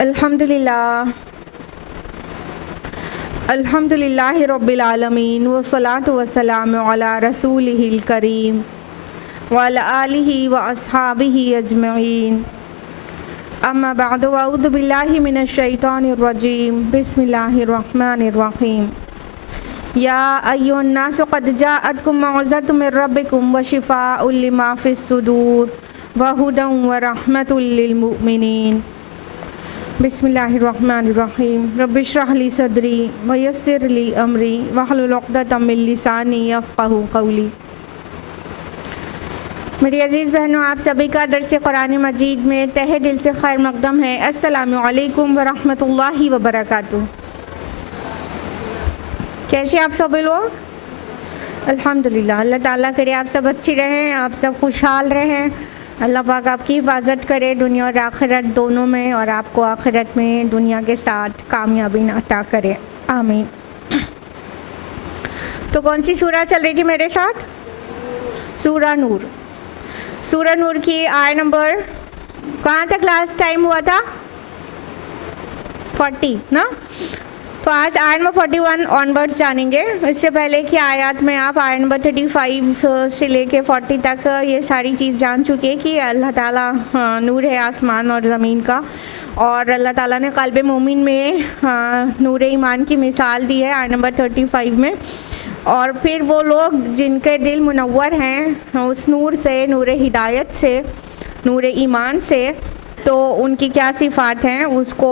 अल्हम्दुलिल्लाह अल्हम्दुलिल्लाहि रब्बिल आलमीन वस्सलातु वस्सलामु अला रसूलिहिल करीम व अला आलिहि व अस्हाबिहि अजमईन अम्मा बअदु अऊज़ु बिल्लाहि मिनश शैतानिर रजीम बिस्मिल्लाहिर रहमानिर रहीम या अय्युहन नासु क़द जाअतकुम मौइज़तुम मिर रब्बिकुम व शिफ़ाउल लिमा फ़िस सुदूर व हुदन व रहमतुल लिल मुमिनीन बिस्मिल्लाहिर्रहमानिर्रहीम रब्बिश्रह ली सदरी व यस्सिर ली अमरी वहलुल उक़दतम मिन लिसानी यफ़क़हू क़ौली। मेरी अज़ीज़ बहनों, आप सभी का दर्स कुरान मजीद में तहे दिल से खैर मक़दम है। अस्सलामु अलैकुम व रहमतुल्लाहि व बरकातुहू। कैसे आप सभी लोग? अल्हम्दुलिल्लाह। अल्लाह ताला करे आप सब अच्छी रहें, आप सब खुशहाल रहें। अल्लाह पाक आपकी हिफाजत करे दुनिया और आखिरत दोनों में, और आपको आखिरत में दुनिया के साथ कामयाबी अता करे, आमीन। तो कौन सी सूरा चल रही थी मेरे साथ? सूरा नूर। सूरा नूर की आय नंबर कहाँ तक लास्ट टाइम हुआ था? 40 ना। तो आज आयत नंबर 41 ऑनवर्ड्स जानेंगे। इससे पहले कि आयत में आप आयत नंबर 35 से लेके 40 तक ये सारी चीज़ जान चुके हैं कि अल्लाह ताला नूर है आसमान और ज़मीन का, और अल्लाह ताला ने क़ल्ब मोमिन में नूर ईमान की मिसाल दी है आयत नंबर 35 में। और फिर वो लोग जिनके दिल मुनव्वर हैं उस नूर से, नूर हिदायत से, नूर ईमान से, तो उनकी क्या सिफ़ात हैं उसको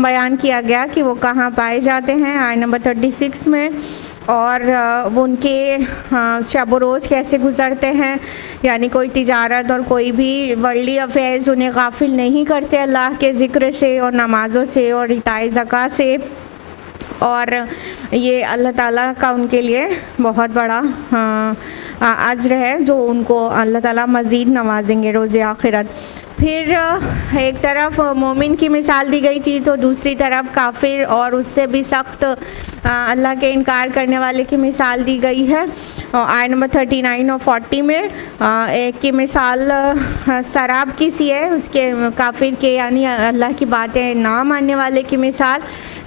बयान किया गया कि वो कहाँ पाए जाते हैं आयत नंबर 36 में, और वो उनके शब रोज़ कैसे गुज़रते हैं, यानी कोई तिजारत और कोई भी वर्ल्डली अफेयर्स उन्हें गाफिल नहीं करते अल्लाह के ज़िक्र से और नमाज़ों से और इताए ज़का से। और ये अल्लाह ताला का उनके लिए बहुत बड़ा अज्र है जो उनको अल्लाह ताला मज़ीद नवाजेंगे रोज़े आखिरत। फिर एक तरफ मोमिन की मिसाल दी गई थी, तो दूसरी तरफ काफिर और उससे भी सख्त अल्लाह के इनकार करने वाले की मिसाल दी गई है। आयत नंबर 39 और 40 में एक की मिसाल शराब की सी है, उसके काफिर के यानी अल्लाह की बातें ना मानने वाले की मिसाल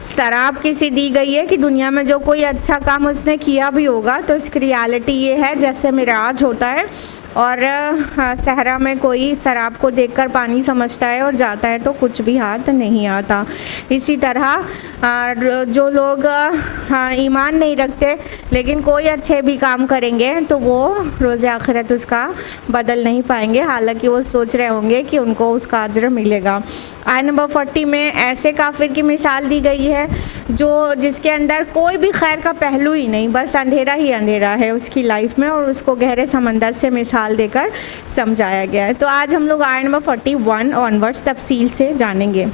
शराब की सी दी गई है कि दुनिया में जो कोई अच्छा काम उसने किया भी होगा तो इसकी रियलिटी ये है जैसे मिराज होता है, और सहरा में कोई शराब को देखकर पानी समझता है और जाता है तो कुछ भी हाथ नहीं आता। इसी तरह जो लोग ईमान नहीं रखते लेकिन कोई अच्छे भी काम करेंगे तो वो रोज़े आखिरत उसका बदल नहीं पाएंगे, हालांकि वो सोच रहे होंगे कि उनको उसका अज्र मिलेगा। आयत नंबर 40 में ऐसे काफिर की मिसाल दी गई है जो जिसके अंदर कोई भी खैर का पहलू ही नहीं, बस अंधेरा ही अंधेरा है उसकी लाइफ में, और उसको गहरे समंदर से मिसाल देकर समझाया गया है। तो आज हम लोग आयत नंबर 41 ऑनवर्ड्स तफसील से जानेंगे।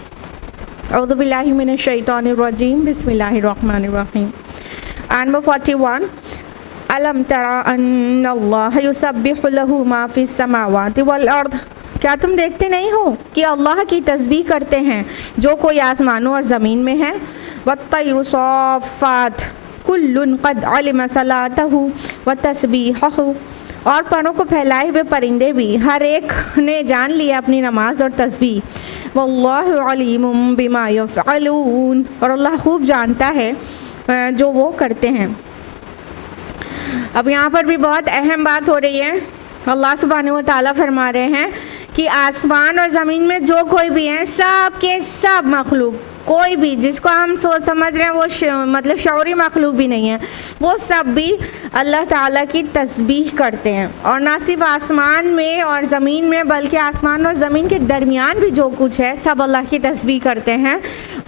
औज़ु बिल्लाहि मिनश शैतानिर रजीम बिस्मिल्लाहिर रहमानिर रहीम। आयत नंबर 41 अलम तरा अन्नल्लाह युसब्बिहु लहू मा फिस समावाति वल अर्द। क्या तुम देखते नहीं हो कि अल्लाह की तस्बीह करते हैं जो कोई आसमानों और ज़मीन में है। वत्तैरु सॉफ़ात कुल्लुन क़द अलिम सलातहु व तस्बीहहु। और परों को फैलाए हुए परिंदे भी हर एक ने जान लिया अपनी नमाज और तस्बीह। वल्लाहु अलीमुम बिमा यफ़अलून। और अल्लाह खूब जानता है जो वो करते हैं। अब यहाँ पर भी बहुत अहम बात हो रही है। अल्लाह सुब्हानहू व तआला फरमा रहे हैं कि आसमान और ज़मीन में जो कोई भी हैं, सब के सब मखलूक, कोई भी जिसको हम सोच समझ रहे हैं वो मतलब शौरी मखलूक भी नहीं है, वो सब भी अल्लाह ताला की तस्बीह करते हैं। और ना सिर्फ आसमान में और ज़मीन में बल्कि आसमान और ज़मीन के दरमियान भी जो कुछ है सब अल्लाह की तस्बीह करते हैं।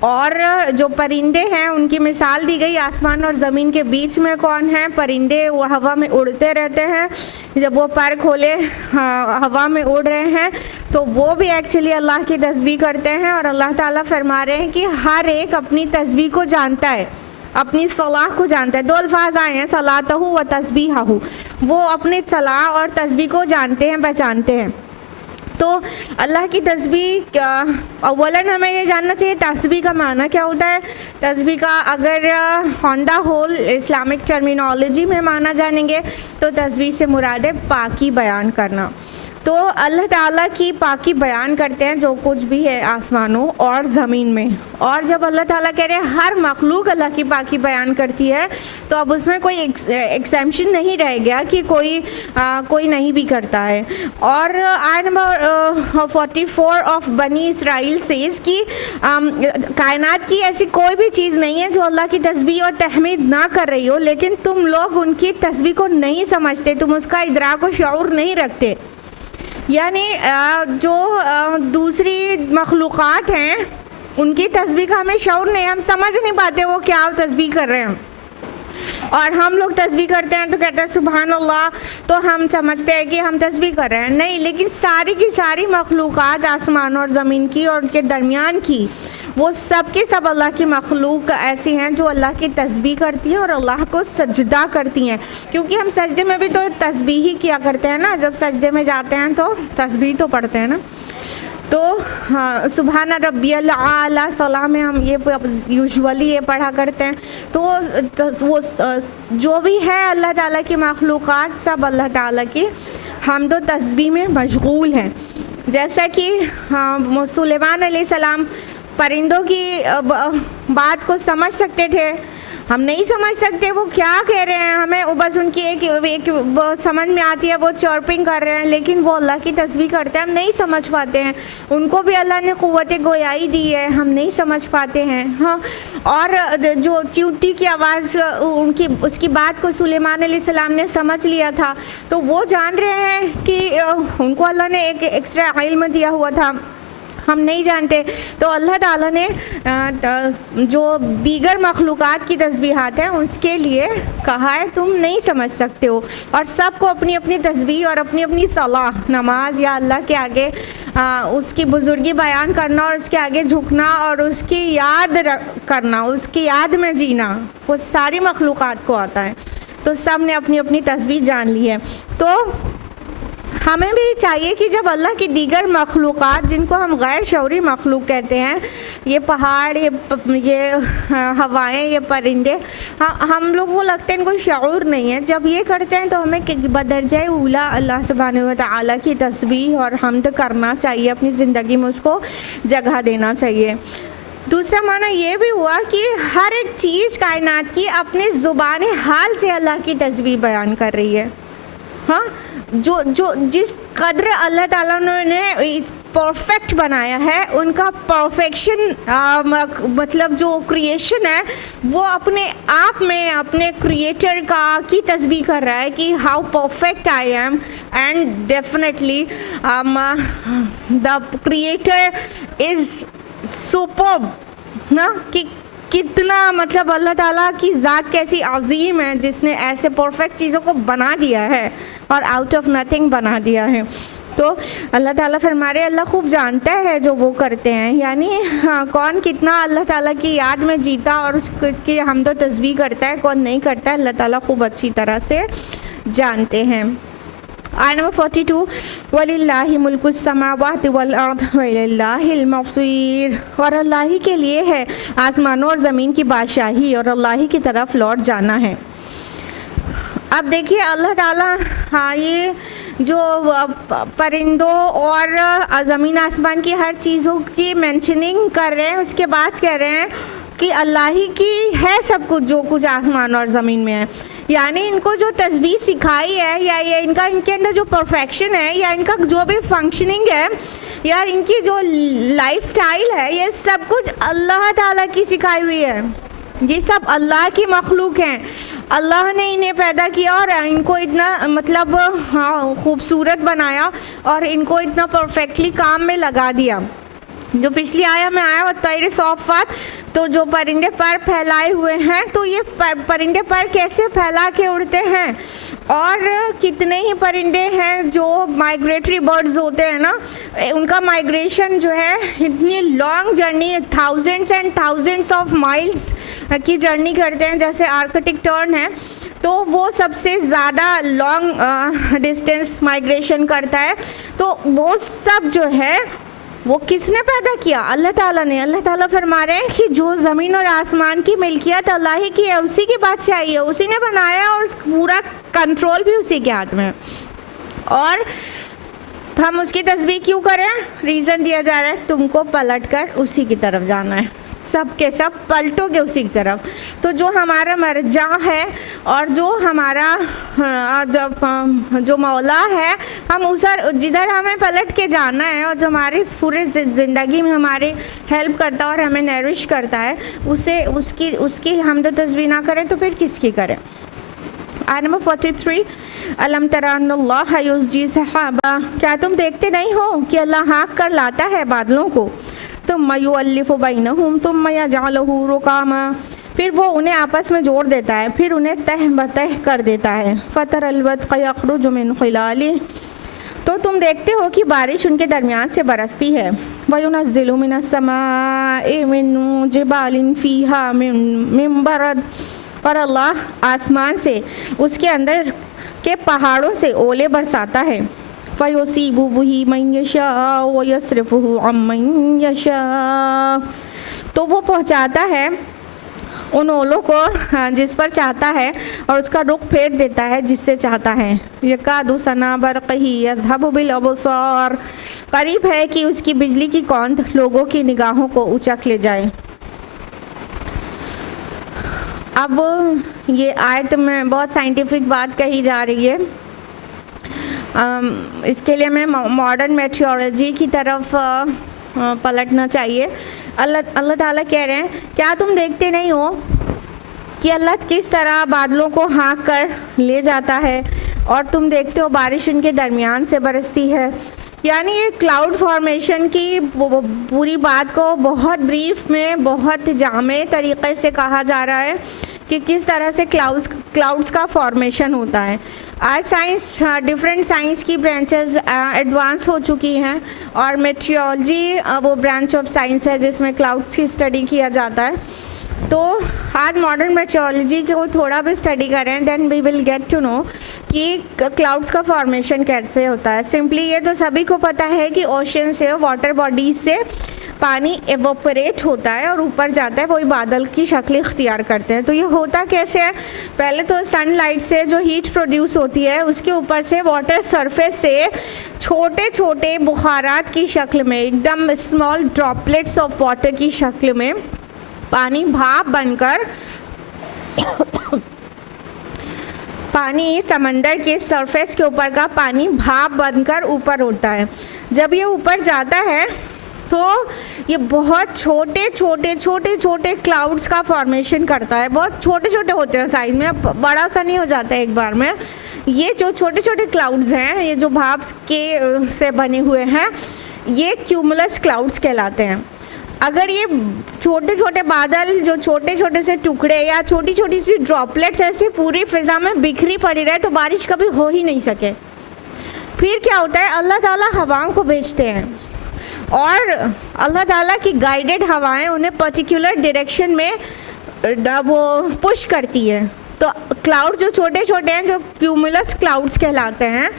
और जो परिंदे हैं उनकी मिसाल दी गई आसमान और ज़मीन के बीच में कौन है? परिंदे वो हवा में उड़ते रहते हैं, जब वो पर खोले हवा में उड़ रहे हैं तो वो भी एक्चुअली अल्लाह की तस्बीह करते हैं। और अल्लाह ताला फरमा रहे हैं कि हर एक अपनी तस्बीह को जानता है, अपनी सलाह को जानता है। दो अल्फाज आए हैं सलातहु व तस्बीहहु, वो अपनी सलाह और तस्बीह को जानते हैं, पहचानते हैं। तो अल्लाह की तस्बीह अव्वलन हमें ये जानना चाहिए तस्बीह का माना क्या होता है। तस्बीह का अगर on the whole Islamic terminology में माना जानेंगे तो तस्बीह से मुराद है पाकी बयान करना। तो तो अल्लाह ताला की पाकी बयान करते हैं जो कुछ भी है आसमानों और ज़मीन में। और जब अल्लाह ताला कह रहे हैं हर मखलूक अल्लाह की पाकी बयान करती है, तो अब उसमें कोई एक्सेप्शन नहीं रह गया कि कोई नहीं भी करता है। और आयत नंबर 44 ऑफ बनी इसराइल सेज कि कायनात की ऐसी कोई भी चीज़ नहीं है जो अल्लाह की तस्बीह और तहमीद ना कर रही हो, लेकिन तुम लोग उनकी तस्बीह को नहीं समझते, तुम उसका इदराक और शऊर नहीं रखते। यानी जो दूसरी मखलूक़ात हैं उनकी तस्बीह का हमें शऊर नहीं, हम समझ नहीं पाते वो क्या तस्बीह कर रहे हैं। और हम लोग तस्बीह करते हैं तो कहते हैं सुभान अल्लाह, तो हम समझते हैं कि हम तस्बीह कर रहे हैं, नहीं। लेकिन सारी की सारी मखलूक़ात आसमान और ज़मीन की और उनके दरमियान की, वो सब के सब अल्लाह की मखलूक ऐसी हैं जो अल्लाह की तस्बीह करती हैं और अल्लाह को सजदा करती हैं। क्योंकि हम सजदे में भी तो तस्बीह ही किया करते हैं ना, जब सजदे में जाते हैं तो तस्बीह तो पढ़ते हैं ना। तो हाँ, सुभान रब्बियल आला सलाह में हम ये यूजुअली ये पढ़ा करते हैं। तो वो जो भी है अल्लाह ताला की मखलूक़ात सब अल्लाह ताला की हम तो तस्बीह में मशगूल हैं। जैसा कि सुलेमान अलैहिस्सलाम परिंदों की बात को समझ सकते थे, हम नहीं समझ सकते वो क्या कह रहे हैं। हमें बस उनकी एक समझ में आती है, वो चर्पिंग कर रहे हैं, लेकिन वो अल्लाह की तस्बीह करते हैं, हम नहीं समझ पाते हैं। उनको भी अल्लाह ने क़ुव्वत गोयाई दी है, हम नहीं समझ पाते हैं। हाँ, और जो चींटी की आवाज़ उनकी उसकी बात को सुलेमान अलैहिस्सलाम ने समझ लिया था, तो वो जान रहे हैं कि उनको अल्लाह ने एक एक्स्ट्रा इल्म दिया हुआ था, हम नहीं जानते। तो अल्लाह ताला ने जो दीगर मखलूक़ात की तस्बीहात हैं उसके लिए कहा है तुम नहीं समझ सकते हो। और सबको अपनी अपनी तस्बीह और अपनी अपनी सलाह, नमाज या अल्लाह के आगे उसकी बुज़ुर्गी बयान करना और उसके आगे झुकना और उसकी याद करना, उसकी याद में जीना, वो सारी मखलूक़ात को आता है। तो सब ने अपनी अपनी तस्बीह जान ली है। तो हमें भी चाहिए कि जब अल्लाह की दीगर मखलूक़ात, जिनको हम गैर शऊरी मखलूक कहते हैं, ये पहाड़, ये हवाएं, ये परिंदे, हम लोग को लगता है इनको शऊर नहीं है, जब ये करते हैं तो हमें बदरजा उला अल्लाह सुब्हानहू व तआला की तस्बीह और हम्द करना चाहिए, अपनी ज़िंदगी में उसको जगह देना चाहिए। दूसरा माना ये भी हुआ कि हर एक चीज़ कायनात की अपने ज़ुबान हाल से अल्लाह की तस्बीह बयान कर रही है। हाँ, जो जिस कद्र अल्लाह ताला ने परफेक्ट बनाया है, उनका परफेक्शन मतलब जो क्रिएशन है वो अपने आप में अपने क्रिएटर की तस्बीह कर रहा है कि how perfect I am, and definitely the creator is superb ना, कि कितना मतलब अल्लाह ताला की ज़ात कैसी अजीम है जिसने ऐसे परफेक्ट चीज़ों को बना दिया है और आउट ऑफ नथिंग बना दिया है। तो अल्लाह ताला फरमा रहे अल्लाह खूब जानता है जो वो करते हैं, यानी हाँ, कौन कितना अल्लाह ताला की याद में जीता और उसकी हम तो तस्बीह करता है, कौन नहीं करता है, अल्लाह ताला खूब अच्छी तरह से जानते हैं। आयत नंबर 42, वलिल्लाहि मुल्कुस समावाति वल अर्द वलिल्लाहिल मसीर, और अल्लाह ही के लिए है आसमानों और ज़मीन की बादशाही और अल्लाह ही की तरफ लौट जाना है। अब देखिए अल्लाह ताला, हाँ, ये जो परिंदों और ज़मीन आसमान की हर चीज़ों की मेंशनिंग कर रहे हैं, उसके बाद कह रहे हैं कि अल्लाह ही की है सब कुछ, जो कुछ आसमान और ज़मीन में है। यानी इनको जो तस्बीह सिखाई है या ये इनके अंदर जो परफेक्शन है या इनका जो भी फंक्शनिंग है या इनकी जो लाइफ स्टाइल है, ये सब कुछ अल्लाह ताला की सिखाई हुई है। ये सब अल्लाह की मखलूक हैं, अल्लाह ने इन्हें पैदा किया और इनको इतना मतलब हाँ खूबसूरत बनाया और इनको इतना परफेक्टली काम में लगा दिया। जो पिछली आया में आया तैर सौफात, तो जो परिंदे पर फैलाए हुए हैं, तो ये परिंदे पर कैसे फैला के उड़ते हैं, और कितने ही परिंदे हैं जो माइग्रेटरी बर्ड्स होते हैं ना, उनका माइग्रेशन जो है इतनी long journey, thousands and thousands of miles की जर्नी करते हैं। जैसे आर्कटिक टर्न है तो वो सबसे ज़्यादा लॉन्ग डिस्टेंस माइग्रेशन करता है। तो वो सब जो है वो किसने पैदा किया? अल्लाह ताला ने। अल्लाह ताला फरमा रहे हैं कि जो ज़मीन और आसमान की मिल्कियत अल्लाह ही की है, उसी की बादशाही है, उसी ने बनाया और पूरा कंट्रोल भी उसी के हाथ में है। और तो हम उसकी तस्बीह क्यों करें? रीज़न दिया जा रहा है तुमको पलटकर उसी की तरफ जाना है, सब के सब पलटोगे उसी की तरफ। तो जो हमारा मरजा है और जो हमारा जो मौला है, हम उधर जिधर हमें पलट के जाना है और जो हमारी पूरे ज़िंदगी में हमारी हेल्प करता है और हमें नरिश करता है, उसे उसकी हम तो तस्बीह ना करें तो फिर किसकी करें? आयत नंबर 43, अलम तरा अन्नल्लाह युज़्जी सहाबा, क्या तुम देखते नहीं हो कि अल्लाह हाँक कर लाता है बादलों को, तुम युअल्लिफु बैनहुम तुम यजअलहु रुकामा, फिर वो उन्हें आपस में जोड़ देता है, फिर उन्हें तह बतह कर देता है। फतरल बदक़ यख़रुजु मिन खिलालिह, तो तुम देखते हो कि बारिश उनके दरमियान से बरसती है। वयुनज़्ज़िलु मिनस समाइ मिन जिबालिन फ़ीहा मिन बरद, और अल्लाह आसमान से उसके अंदर के पहाड़ों से ओले बरसाता है। फ़युसीबु बिही मन यशा व यस्रिफ़ुहु अम्मन यशा, तो वो पहुंचाता है उन ओलों को जिस पर चाहता है और उसका रुख फेर देता है जिससे चाहता है। यकादु सना बरक़िही यज़हबु बिल अबसार, करीब है कि उसकी बिजली की कौंध लोगों की निगाहों को उचक ले जाए। अब ये आयत में बहुत साइंटिफिक बात कही जा रही है। इसके लिए मैं मॉडर्न मेट्रोलॉजी की तरफ पलटना चाहिए। अल्लाह ताला कह रहे हैं, क्या तुम देखते नहीं हो कि अल्लाह किस तरह बादलों को हाँक कर ले जाता है और तुम देखते हो बारिश उनके दरमियान से बरसती है। यानी ये क्लाउड फॉर्मेशन की पूरी बात को बहुत ब्रीफ में बहुत जामे तरीक़े से कहा जा रहा है कि किस तरह से क्लाउड्स का फॉर्मेशन होता है। आज साइंस डिफरेंट साइंस की ब्रांचेस एडवांस हो चुकी हैं और मेट्रोलॉजी वो ब्रांच ऑफ साइंस है जिसमें क्लाउड्स की स्टडी किया जाता है। तो आज मॉडर्न मेट्रोलॉजी को थोड़ा भी स्टडी करें, then we will get to know कि क्लाउड्स का फॉर्मेशन कैसे होता है। सिंपली ये तो सभी को पता है कि ओशन से, वाटर बॉडीज से पानी एवोपरेट होता है और ऊपर जाता है, वही बादल की शक्ल इख्तियार करते हैं। तो ये होता कैसे है? पहले तो सनलाइट से जो हीट प्रोड्यूस होती है उसके ऊपर से वाटर सरफेस से छोटे छोटे बुखारात की शक्ल में, एकदम स्मॉल ड्रॉपलेट्स ऑफ वाटर की शक्ल में पानी भाप बनकर पानी समंदर के सरफेस के ऊपर का पानी भाप बनकर ऊपर उड़ता है। जब ये ऊपर जाता है तो ये बहुत छोटे छोटे छोटे छोटे क्लाउड्स का फॉर्मेशन करता है। बहुत छोटे छोटे होते हैं साइज में, बड़ा सा नहीं हो जाता है एक बार में। ये जो छोटे छोटे क्लाउड्स हैं, ये जो भाप के से बने हुए हैं, ये क्यूमुलस क्लाउड्स कहलाते हैं। अगर ये छोटे छोटे बादल जो छोटे छोटे से टुकड़े या छोटी छोटी सी ड्रॉपलेट्स ऐसे पूरी फिजा में बिखरी पड़ी रहे तो बारिश कभी हो ही नहीं सके। फिर क्या होता है? अल्लाह ताला हवाओं को भेजते हैं और अल्लाह ताला की गाइडेड हवाएं उन्हें पर्टिकुलर डायरेक्शन में वो पुश करती है। तो क्लाउड जो छोटे छोटे हैं, जो क्यूमुलस क्लाउड्स कहलाते हैं,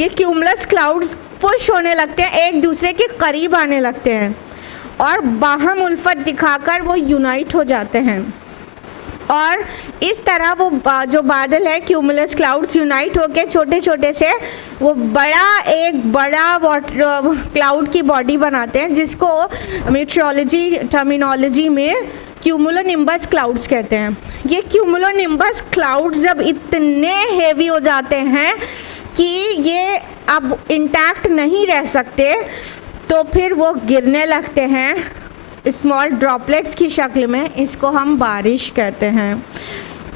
ये क्यूमुलस क्लाउड्स पुश होने लगते हैं, एक दूसरे के करीब आने लगते हैं और बाहम उल्फत दिखाकर वो यूनाइट हो जाते हैं। और इस तरह वो जो बादल है, क्यूमुलस क्लाउड्स यूनाइट होकर छोटे छोटे से वो एक बड़ा वाटर क्लाउड की बॉडी बनाते हैं, जिसको मेट्रोलॉजी टर्मिनोलॉजी में क्यूमुलोनिम्बस क्लाउड्स कहते हैं। ये क्यूमुलोनिम्बस क्लाउड्स जब इतने हेवी हो जाते हैं कि ये अब इंटैक्ट नहीं रह सकते, तो फिर वो गिरने लगते हैं स्मॉल ड्रॉपलेट्स की शक्ल में। इसको हम बारिश कहते हैं।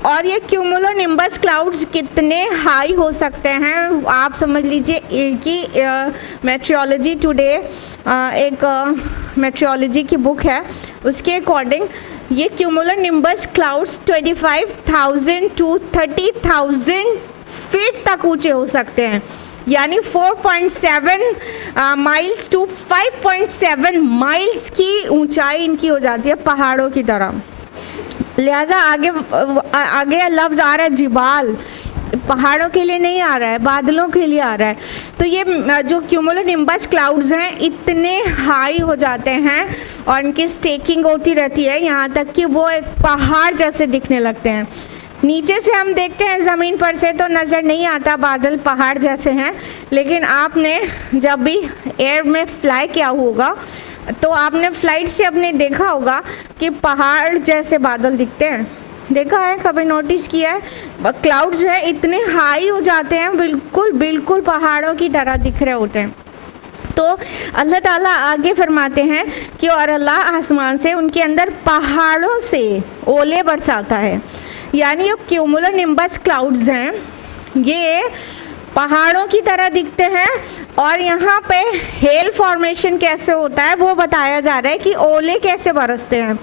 और ये क्यूमुलोनिम्बस क्लाउड्स कितने हाई हो सकते हैं आप समझ लीजिए कि मेट्रोलॉजी टुडे एक मेट्रोलॉजी की बुक है, उसके अकॉर्डिंग ये क्यूमुलोनिम्बस क्लाउड्स 25,000 to 30,000 फीट तक ऊंचे हो सकते हैं। यानी 4.7 माइल्स टू 5.7 माइल्स की ऊंचाई इनकी हो जाती है, पहाड़ों की तरह। लिहाजा आगे लफ्ज़ आ रहा है जिबाल, पहाड़ों के लिए नहीं आ रहा है, बादलों के लिए आ रहा है। तो ये जो क्यूमुलोनिम्बस क्लाउड्स हैं इतने हाई हो जाते हैं और इनकी स्टेकिंग होती रहती है, यहाँ तक कि वो एक पहाड़ जैसे दिखने लगते हैं। नीचे से हम देखते हैं ज़मीन पर से तो नज़र नहीं आता बादल पहाड़ जैसे हैं, लेकिन आपने जब भी एयर में फ्लाई किया होगा तो आपने फ्लाइट से अपने देखा होगा कि पहाड़ जैसे बादल दिखते हैं। देखा है, कभी नोटिस किया है? क्लाउड जो है इतने हाई हो जाते हैं, बिल्कुल बिल्कुल पहाड़ों की तरह दिख रहे होते हैं। तो अल्लाह ताला आगे फरमाते हैं कि और अल्लाह आसमान से उनके अंदर पहाड़ों से ओले बरसाता है। यानी ये क्यूमुलोनिम्बस क्लाउड्स हैं, ये पहाड़ों की तरह दिखते हैं। और यहाँ पे हेल फॉर्मेशन कैसे होता है वो बताया जा रहा है कि ओले कैसे बरसते हैं।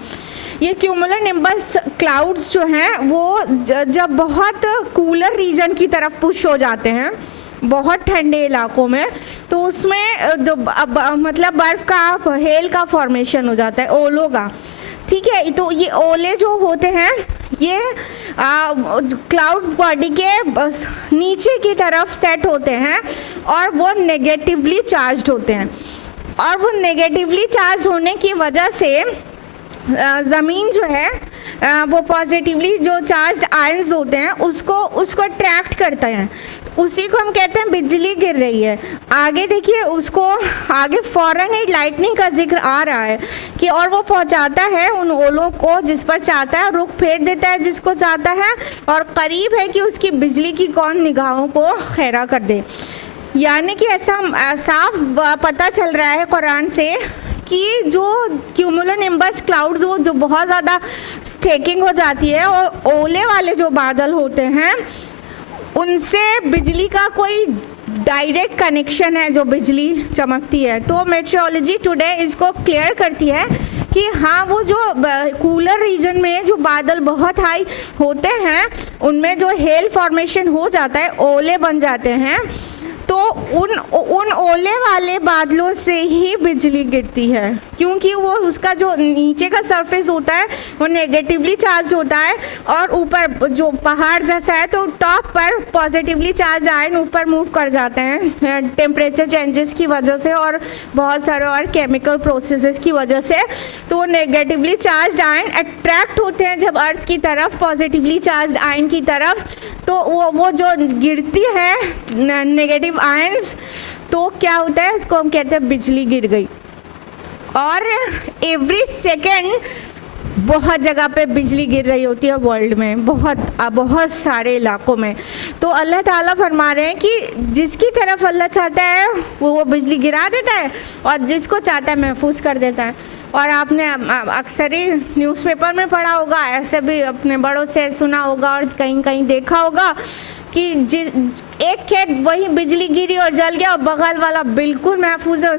ये क्यूमुलोनिम्बस क्लाउड्स जो हैं वो जब बहुत कूलर रीजन की तरफ पुश हो जाते हैं, बहुत ठंडे इलाकों में, तो उसमें मतलब बर्फ़ का हेल का फॉर्मेशन हो जाता है, ओलों का। ठीक है, तो ये ओले जो होते हैं ये क्लाउड बॉडी के नीचे की तरफ सेट होते हैं और वो नेगेटिवली चार्ज्ड होते हैं। और वो नेगेटिवली चार्ज होने की वजह से ज़मीन जो है वो पॉजिटिवली जो चार्ज्ड आयंस होते हैं उसको अट्रैक्ट करते हैं। उसी को हम कहते हैं बिजली गिर रही है। आगे देखिए, उसको आगे फ़ौरन ही लाइटनिंग का जिक्र आ रहा है कि और वो पहुंचाता है उन ओलों को जिस पर चाहता है, रुख फेर देता है जिसको चाहता है, और करीब है कि उसकी बिजली की कौन निगाहों को खैरा कर दे। यानी कि ऐसा साफ पता चल रहा है कुरान से कि जो क्यूमुलोनिम्बस क्लाउड्स वो जो बहुत ज़्यादा स्टेकिंग हो जाती है और ओले वाले जो बादल होते हैं उनसे बिजली का कोई डायरेक्ट कनेक्शन है, जो बिजली चमकती है। तो मेट्रोलॉजी टुडे इसको क्लियर करती है कि हाँ, वो जो कूलर रीजन में जो बादल बहुत हाई होते हैं उनमें जो हेल फॉर्मेशन हो जाता है, ओले बन जाते हैं, तो उन ओले वाले बादलों से ही बिजली गिरती है, क्योंकि वो उसका जो नीचे का सरफेस होता है वो नेगेटिवली चार्ज होता है और ऊपर जो पहाड़ जैसा है तो टॉप पर पॉजिटिवली चार्ज आयन ऊपर मूव कर जाते हैं टेम्परेचर चेंजेस की वजह से और बहुत सारे और केमिकल प्रोसेसेस की वजह से। तो वो नेगेटिवली चार्ज आयन अट्रैक्ट होते हैं जब अर्थ की तरफ, पॉजिटिवली चार्ज आयन की तरफ, तो वो जो गिरती है नेगेटिव आयंस, तो क्या होता है, उसको हम कहते हैं बिजली गिर गई। और एवरी सेकेंड बहुत जगह पे बिजली गिर रही होती है वर्ल्ड में, बहुत सारे इलाकों में। तो अल्लाह ताला फरमा रहे हैं कि जिसकी तरफ अल्लाह चाहता है वो बिजली गिरा देता है और जिसको चाहता है महफूज कर देता है। और आपने अक्सर ही न्यूज़पेपर में पढ़ा होगा, ऐसे भी अपने बड़ों से सुना होगा और कहीं कहीं देखा होगा कि एक खेत वही बिजली गिरी और जल गया और बगल वाला बिल्कुल महफूज है,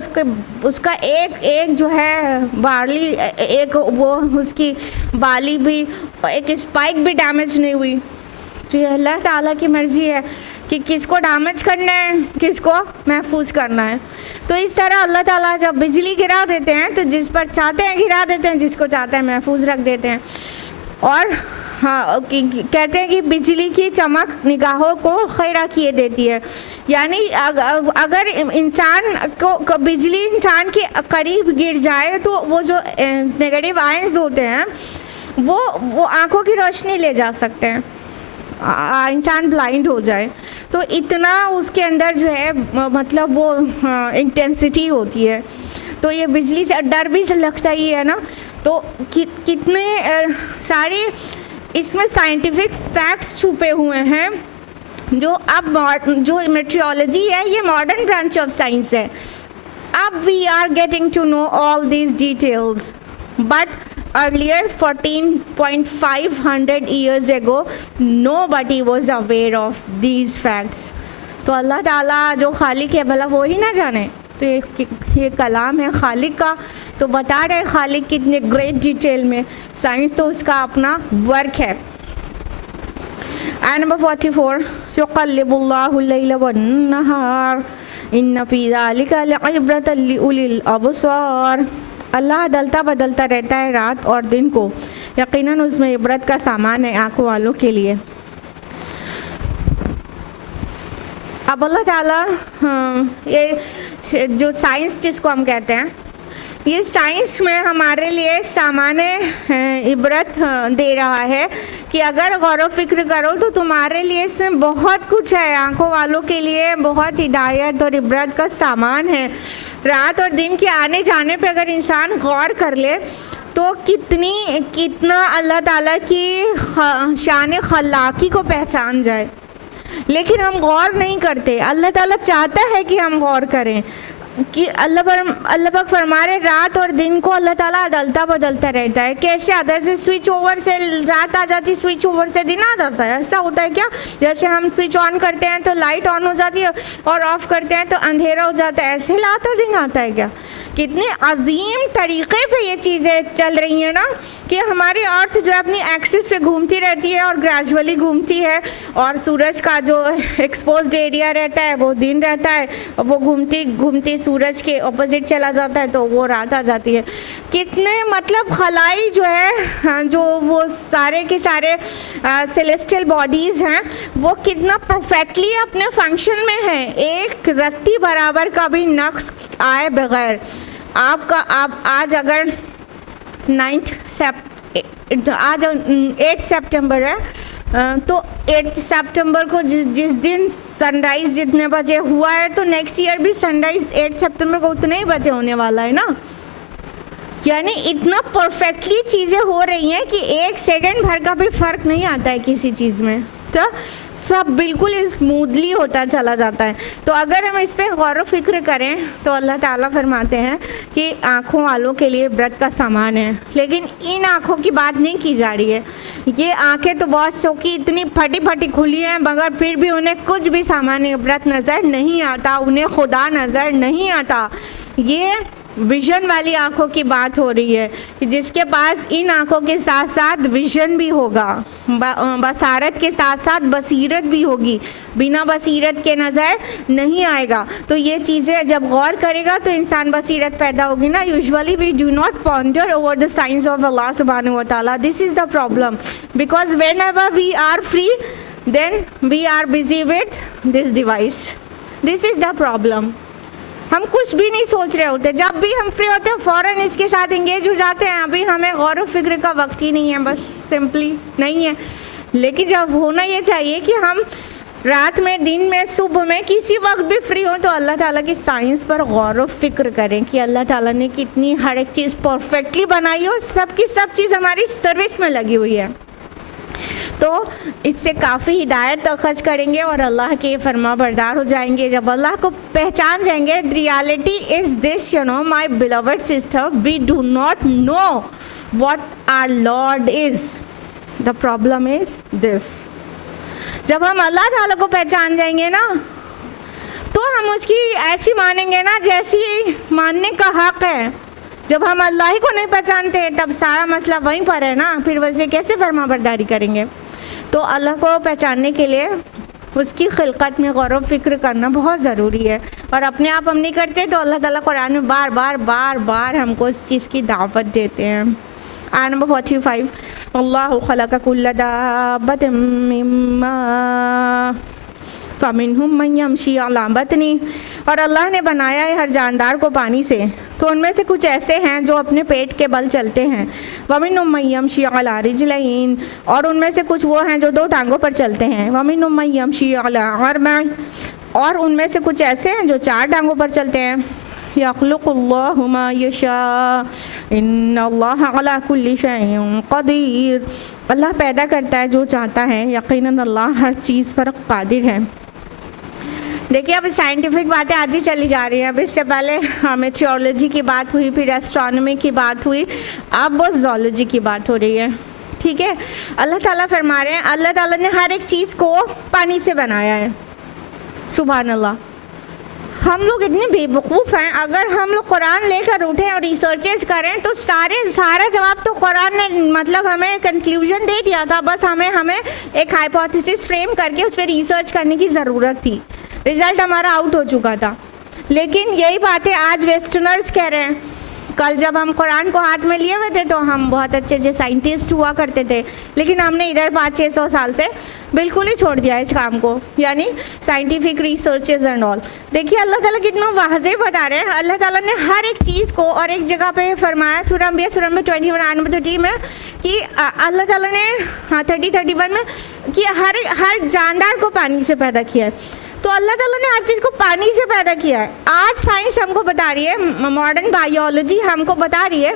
उसका एक जो है बाली, एक वो उसकी बाली भी, एक स्पाइक भी डैमेज नहीं हुई। तो ये अल्लाह ताला की मर्ज़ी है कि किसको डैमेज करना है, किसको महफूज करना है। तो इस तरह अल्लाह ताला जब बिजली गिरा देते हैं तो जिस पर चाहते हैं गिरा देते हैं, जिसको चाहते हैं महफूज रख देते हैं। और हाँ, कहते हैं कि बिजली की चमक निगाहों को खैरा किए देती है। यानी अगर इंसान को बिजली इंसान के करीब गिर जाए तो वो जो नेगेटिव आयंस होते हैं वो आंखों की रोशनी ले जा सकते हैं, इंसान ब्लाइंड हो जाए। तो इतना उसके अंदर जो है मतलब वो इंटेंसिटी होती है। तो ये बिजली से डर भी लगता ही है ना। तो कितने सारे इसमें साइंटिफिक फैक्ट्स छुपे हुए हैं जो अब जो मेट्रोलॉजी है ये मॉडर्न ब्रांच ऑफ साइंस है। अब we are getting to know all these details, but earlier 14,500 years ago nobody was aware of these facts। तो अल्लाह ताला जो खालिक है भला वो ही ना जाने। तो ये कलाम है खालिक का, तो बता रहे खालिक कितने ग्रेट डिटेल में, साइंस तो उसका अपना वर्क है। आयत नंबर 44, युक़ल्लिबुल्लाहु लैल वन्नहार इन्न फ़ी ज़ालिका लइब्रतन लिउलिल अबसार। अल्लाह बदलता बदलता रहता है रात और दिन को, यकीनन उसमें इबरत का सामान है आँखों वालों के लिए। अब अल्लाह ताला ये जो साइंस जिसको हम कहते हैं, ये साइंस में हमारे लिए सामान्य इबरत दे रहा है कि अगर गौर फिक्र करो तो तुम्हारे लिए इसमें बहुत कुछ है, आंखों वालों के लिए बहुत हिदायत और इबरत का सामान है। रात और दिन के आने जाने पे अगर इंसान गौर कर ले तो कितना अल्लाह ताला की शान खलाकी को पहचान जाए, लेकिन हम गौर नहीं करते। अल्लाह ताला चाहता है कि हम गौर करें कि अल्लाह पाक फरमा रहे रात और दिन को अल्लाह ताला अदलता बदलता रहता है। कैसे आता है? जैसे स्विच ओवर से रात आ जाती, स्विच ओवर से दिन आ जाता है, ऐसा होता है क्या? जैसे हम स्विच ऑन करते हैं तो लाइट ऑन हो जाती है और ऑफ करते हैं तो अंधेरा हो जाता है, ऐसे रात और दिन आता है क्या? कितने अजीम तरीक़े पे ये चीज़ें चल रही हैं ना कि हमारी अर्थ जो है अपनी एक्सिस पे घूमती रहती है और ग्रेजुअली घूमती है, और सूरज का जो एक्सपोज्ड एरिया रहता है वो दिन रहता है, और वो घूमती घूमती सूरज के ऑपोजिट चला जाता है तो वो रात आ जाती है। कितने मतलब खलाई जो है, जो वो सारे के सारे सेलेस्टियल बॉडीज़ हैं वो कितना परफेक्टली अपने फंक्शन में है, एक रत्ती बराबर का भी नक्स आए बगैर। आप आज अगर 8 सितंबर है तो 8 सितंबर को जिस दिन सनराइज़ जितने बजे हुआ है तो नेक्स्ट ईयर भी सनराइज़ 8 सितंबर को उतने ही बजे होने वाला है ना। यानी इतना परफेक्टली चीज़ें हो रही हैं कि एक सेकंड भर का भी फ़र्क नहीं आता है किसी चीज़ में, तो सब बिल्कुल स्मूथली होता चला जाता है। तो अगर हम इस पर गौर फिक्र करें तो अल्लाह ताला फरमाते हैं कि आँखों वालों के लिए इबरत का सामान है, लेकिन इन आँखों की बात नहीं की जा रही है। ये आँखें तो बहुत सौ की इतनी फटी फटी खुली हैं मगर फिर भी उन्हें कुछ भी सामान इबरत नज़र नहीं आता, उन्हें खुदा नज़र नहीं आता। ये विज़न वाली आँखों की बात हो रही है कि जिसके पास इन आँखों के साथ साथ विज़न भी होगा, बसारत के साथ साथ बसीरत भी होगी, बिना बसीरत के नज़र नहीं आएगा। तो ये चीज़ें जब गौर करेगा तो इंसान बसीरत पैदा होगी ना। Usually we do not ponder over the science of Allah सुब्हानहू व तआला। This is the problem, because whenever we are free then we are busy with this device. This is the problem. हम कुछ भी नहीं सोच रहे होते, जब भी हम फ्री होते हैं फ़ौरन इसके साथ इंगेज हो जाते हैं। अभी हमें गौर फिक्र का वक्त ही नहीं है, बस सिंपली नहीं है। लेकिन जब होना ये चाहिए कि हम रात में, दिन में, सुबह में, किसी वक्त भी फ्री हो तो अल्लाह ताला की साइंस पर गौर फिक्र करें कि अल्लाह ताला ने कितनी हर एक चीज़ परफेक्टली बनाई है और सब की सब चीज़ हमारी सर्विस में लगी हुई है। तो इससे काफ़ी हिदायत खर्च करेंगे और अल्लाह के फरमा बरदार हो जाएंगे। जब अल्लाह को पहचान जाएंगे, reality is this, you know my beloved sister, we do not know what our lord is. The problem is this. जब हम अल्लाह ताला को पहचान जाएंगे ना तो हम उसकी ऐसी मानेंगे ना जैसी मानने का हक़ है। जब हम अल्लाह ही को नहीं पहचानते तब सारा मसला वहीं पर है ना, फिर वैसे कैसे फरमा बरदारी करेंगे। तो अल्लाह को पहचानने के लिए उसकी खिलकत में गौर फिक्र करना बहुत ज़रूरी है, और अपने आप हम नहीं करते तो अल्लाह ताला कुरान में बार बार हमको इस चीज़ की दावत देते हैं। आयत नंबर 45, अल्लाहु खलक़ कुल्ल दाब्बतिन मिम्मा फ़मिनहुम मन यमशी अला बतनी, और अल्लाह ने बनाया है हर जानदार को पानी से, तो उनमें से कुछ ऐसे हैं जो अपने पेट के बल चलते हैं। वमिनहुम मन यमशी अला रिजलैन, और उनमें से कुछ वो हैं जो 2 टांगों पर चलते हैं। वमिनहुम मन यमशी अला अर्बा, और उनमें से कुछ ऐसे हैं जो 4 टांगों पर चलते हैं। यख़्लुक़ुल्लाहु मा यशा इन्नल्लाह अला कुल्लि शैइन क़दीर, अल्लाह पैदा करता है जो चाहता है, यकीनन अल्लाह हर चीज़ पर कादिर है। देखिए अब साइंटिफिक बातें आती चली जा रही हैं। अब इससे पहले मेट्रोलॉजी की बात हुई, फिर एस्ट्रोनॉमी की बात हुई, अब वो ज़ूलॉजी की बात हो रही है। ठीक है, अल्लाह ताला फरमा रहे हैं अल्लाह ताला ने हर एक चीज़ को पानी से बनाया है। सुभान अल्लाह। हम लोग इतने बेवकूफ़ हैं, अगर हम लोग कुरान लेकर उठें और रिसर्चेस करें तो सारा जवाब तो कुरान ने मतलब हमें कंक्लूजन दे दिया था, बस हमें एक हाइपोथेसिस फ्रेम करके उस पर रिसर्च करने की ज़रूरत थी। रिज़ल्ट हमारा आउट हो चुका था। लेकिन यही बातें आज वेस्टर्नर्स कह रहे हैं कल जब हम कुरान को हाथ में लिए हुए थे तो हम बहुत अच्छे अच्छे साइंटिस्ट हुआ करते थे, लेकिन हमने इधर 500-600 साल से बिल्कुल ही छोड़ दिया इस काम को, यानी साइंटिफिक रिसर्चेज एंड ऑल। देखिए अल्लाह ताला कितना वाज़े बता रहे हैं। अल्लाह ताला ने हर एक चीज़ को और एक जगह पे फरमाया सूरह अंबिया सूरह में 21 30 में कि अल्लाह ताला ने 30-31 में कि हर जानदार को पानी से पैदा किया है। तो अल्लाह ताला ने हर चीज़ को पानी से पैदा किया है। आज साइंस हमको बता रही है, मॉडर्न बायोलॉजी हमको बता रही है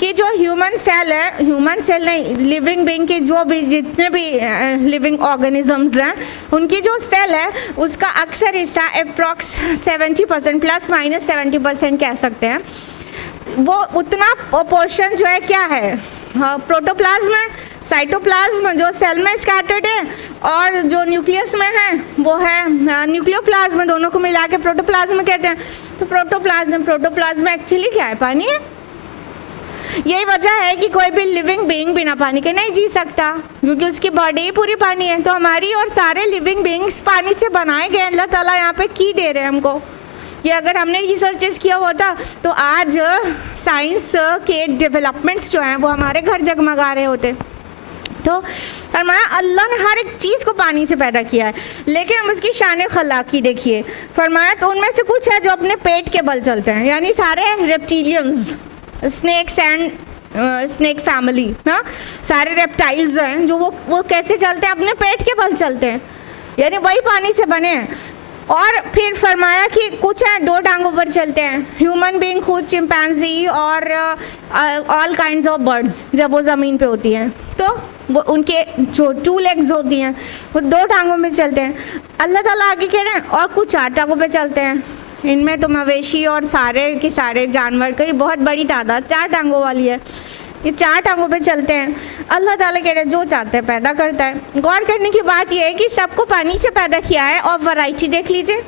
कि जो ह्यूमन सेल है, ह्यूमन सेल नहीं, लिविंग बीइंग के जो भी जितने भी लिविंग ऑर्गेनिजम्स हैं उनकी जो सेल है उसका अक्सर हिस्सा अप्रॉक्स 70% ±70% कह सकते हैं, वो उतना पोर्शन जो है क्या है, प्रोटोप्लाज्म है, साइटोप्लाज्म जो सेल में स्कैटर्ड है, और जो न्यूक्लियस में है वो है न्यूक्लियोप्लाज्म, दोनों को मिला के प्रोटोप्लाज्म कहते हैं। तो प्रोटोप्लाज्म एक्चुअली क्या है? पानी है। यही वजह है कि कोई भी लिविंग बीइंग बिना पानी के नहीं जी सकता, क्योंकि उसकी बॉडी ही पूरी पानी है। तो हमारी और सारे लिविंग बीइंग्स पानी से बनाए गए। अल्लाह ताला यहाँ पे की दे रहे हैं हमको कि अगर हमने रिसर्चेस किया होता तो आज साइंस के डेवलपमेंट्स जो हैं वो हमारे घर जगमगा रहे होते। तो फरमाया अल्लाह ने हर एक चीज़ को पानी से पैदा किया है, लेकिन हम उसकी शान खलाकी देखिए। फरमाया तो उनमें से कुछ है जो अपने पेट के बल चलते हैं, यानी सारे reptilians, snakes and snake family ना, सारे रेप्टाइल्स हैं जो वो कैसे चलते हैं? अपने पेट के बल चलते हैं, यानी वही पानी से बने हैं। और फिर फरमाया कि कुछ हैं 2 टांगों पर चलते हैं, ह्यूमन बीइंग खुद, चिंपैंजी और ऑल काइंड्स ऑफ बर्ड्स जब वो ज़मीन पे होती हैं तो वो उनके जो 2 लेग्स होती हैं वो 2 टांगों में चलते हैं। अल्लाह ताला आगे कह रहे हैं और कुछ 4 टांगों पे चलते हैं। इनमें तो मवेशी और सारे के सारे जानवर की बहुत बड़ी तादाद 4 टांगों वाली है, ये 4 टांगों पे चलते हैं। अल्लाह ताला कह रहे हैं जो चाहते हैं पैदा करता है। गौर करने की बात यह है कि सबको पानी से पैदा किया है, और वैरायटी देख लीजिए।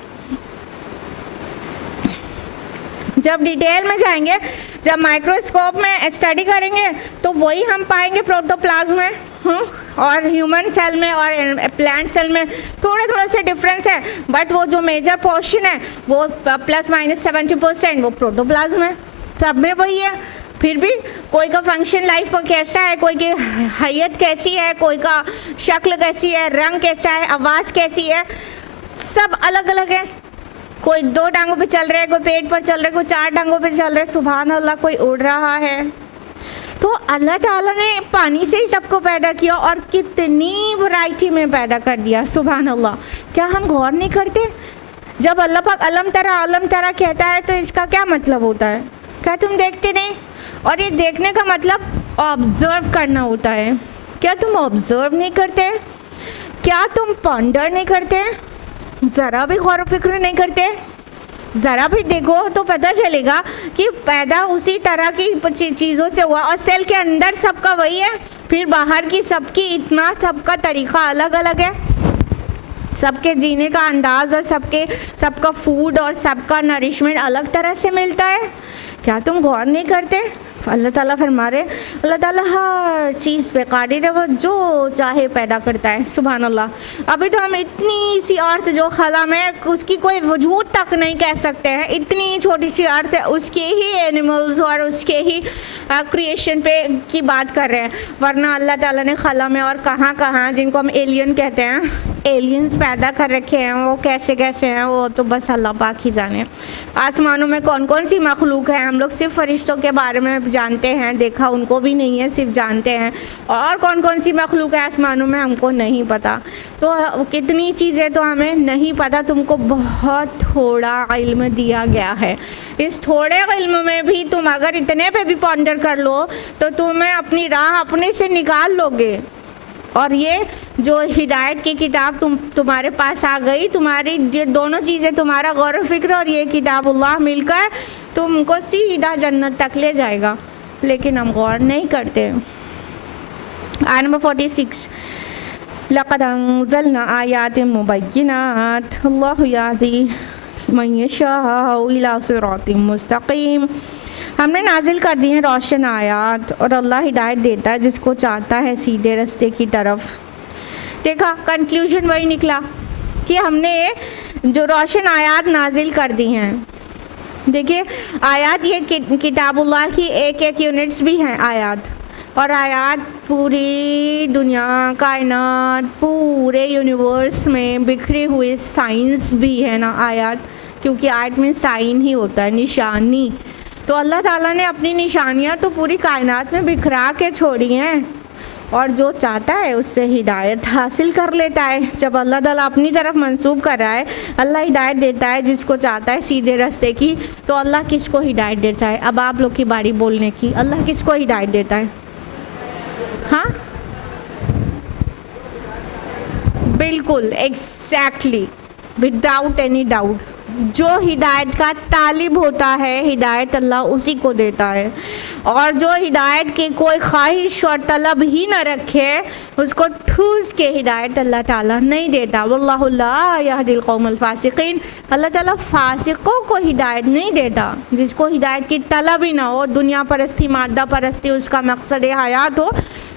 जब डिटेल में जाएंगे, जब माइक्रोस्कोप में स्टडी करेंगे तो वही हम पाएंगे प्रोटोप्लाज्म में और ह्यूमन सेल में और प्लांट सेल में थोड़े से डिफरेंस है, बट वो जो मेजर पोर्शन है वो ±70% वो प्रोटोप्लाज्म है, सब में वही है। फिर भी कोई का फंक्शन लाइफ का कैसा है, कोई की हैयत कैसी है, कोई का शक्ल कैसी है, रंग कैसा है, आवाज़ कैसी है, सब अलग अलग है। कोई 2 टांगों पे चल रहा है, कोई पेट पर चल रहा है, कोई 4 टांगों पे चल रहा है, सुभान अल्लाह, कोई उड़ रहा है। तो अल्लाह ताला ने पानी से ही सबको पैदा किया और कितनी वैरायटी में पैदा कर दिया, सुभान अल्लाह। क्या हम गौर नहीं करते? जब अल्लाह पाक अलम तरा कहता है तो इसका क्या मतलब होता है? क्या तुम देखते नहीं? और ये देखने का मतलब ऑब्जर्व करना होता है। क्या तुम ऑब्जर्व नहीं करते? क्या तुम पॉन्डर नहीं करते? ज़रा भी गौर फिक्र नहीं करते? ज़रा भी देखो तो पता चलेगा कि पैदा उसी तरह की चीज़ों से हुआ, और सेल के अंदर सबका वही है, फिर बाहर की सबकी इतना सबका तरीक़ा अलग अलग है, सबके जीने का अंदाज़ और सबका फूड और सबका नरिशमेंट अलग तरह से मिलता है। क्या तुम गौर नहीं करते? अल्लाह ताला फरमा रहे, अल्लाह ताला हर चीज़ पे कादिर है, वो जो चाहे पैदा करता है, सुभान अल्लाह। अभी तो हम इतनी सी अर्थ जो खला में उसकी कोई वजूद तक नहीं कह सकते हैं, इतनी छोटी सी अर्थ है, उसके ही एनिमल्स और उसके ही क्रिएशन पे की बात कर रहे हैं। वरना अल्लाह ताला ने खला में और कहाँ कहाँ, जिनको हम एलियन कहते हैं, एलियंस पैदा कर रखे हैं, वो कैसे कैसे हैं वो तो बस अल्लाह पाक ही जाने। आसमानों में कौन कौन सी मखलूक है, हम लोग सिर्फ फरिश्तों के बारे में जानते हैं, देखा उनको भी नहीं है, सिर्फ जानते हैं, और कौन कौन सी मखलूक है आसमानों में हमको नहीं पता। तो कितनी चीज़ें तो हमें नहीं पता, तुमको बहुत थोड़ा इल्म दिया गया है। इस थोड़े इल्म में भी तुम अगर इतने पे भी पॉन्डर कर लो तो तुम्हें अपनी राह अपने से निकाल लोगे। और ये जो हिदायत की किताब तुम्हारे पास आ गई, तुम्हारी ये दोनों चीज़ें, तुम्हारा गौर फिक्र और ये किताबुल्लाह मिलकर तुमको सीधा जन्नत तक ले जाएगा, लेकिन हम गौर नहीं करते। आयत नंबर 46, लक़द अंज़लना आयातिन मुबय्यिनात अल्लाहु यहदी मन यशाअ इला सिरातिन मुस्तक़ीम। हमने नाजिल कर दी हैं रोशन आयात, और अल्लाह हिदायत देता है जिसको चाहता है सीधे रास्ते की तरफ। देखा, कंक्लूजन वही निकला कि हमने जो रोशन आयात नाजिल कर दी हैं, देखिए आयात ये किताबुल्लाह की एक एक यूनिट्स भी हैं आयात, और आयात पूरी दुनिया कायनात पूरे यूनिवर्स में बिखरी हुई साइंस भी है ना आयात, क्योंकि आयत में साइन ही होता है, निशानी। तो अल्लाह ताला ने अपनी निशानियाँ तो पूरी कायनात में बिखरा के छोड़ी हैं, और जो चाहता है उससे हिदायत हासिल कर लेता है। जब अल्लाह ताला अपनी तरफ मंसूब कर रहा है, अल्लाह हिदायत देता है जिसको चाहता है सीधे रास्ते की, तो अल्लाह किसको हिदायत देता है? अब आप लोग की बारी बोलने की, अल्लाह किसको हिदायत देता है? हाँ बिल्कुल, एग्जैक्टली, विदाउट एनी डाउट, जो हिदायत का तालिब होता है हिदायत अल्लाह उसी को देता है, और जो हिदायत की कोई ख्वाहिश और तलब ही न रखे उसको ठूस के हिदायत अल्लाह ताला नहीं देता। वल्लाहु ला यहदिल कौमल फासिकीन, अल्लाह ताला फासिकों को हिदायत नहीं देता। जिसको हिदायत की तलब ही ना हो, दुनिया परस्ती मादा परस्ती उसका मकसद हयात हो,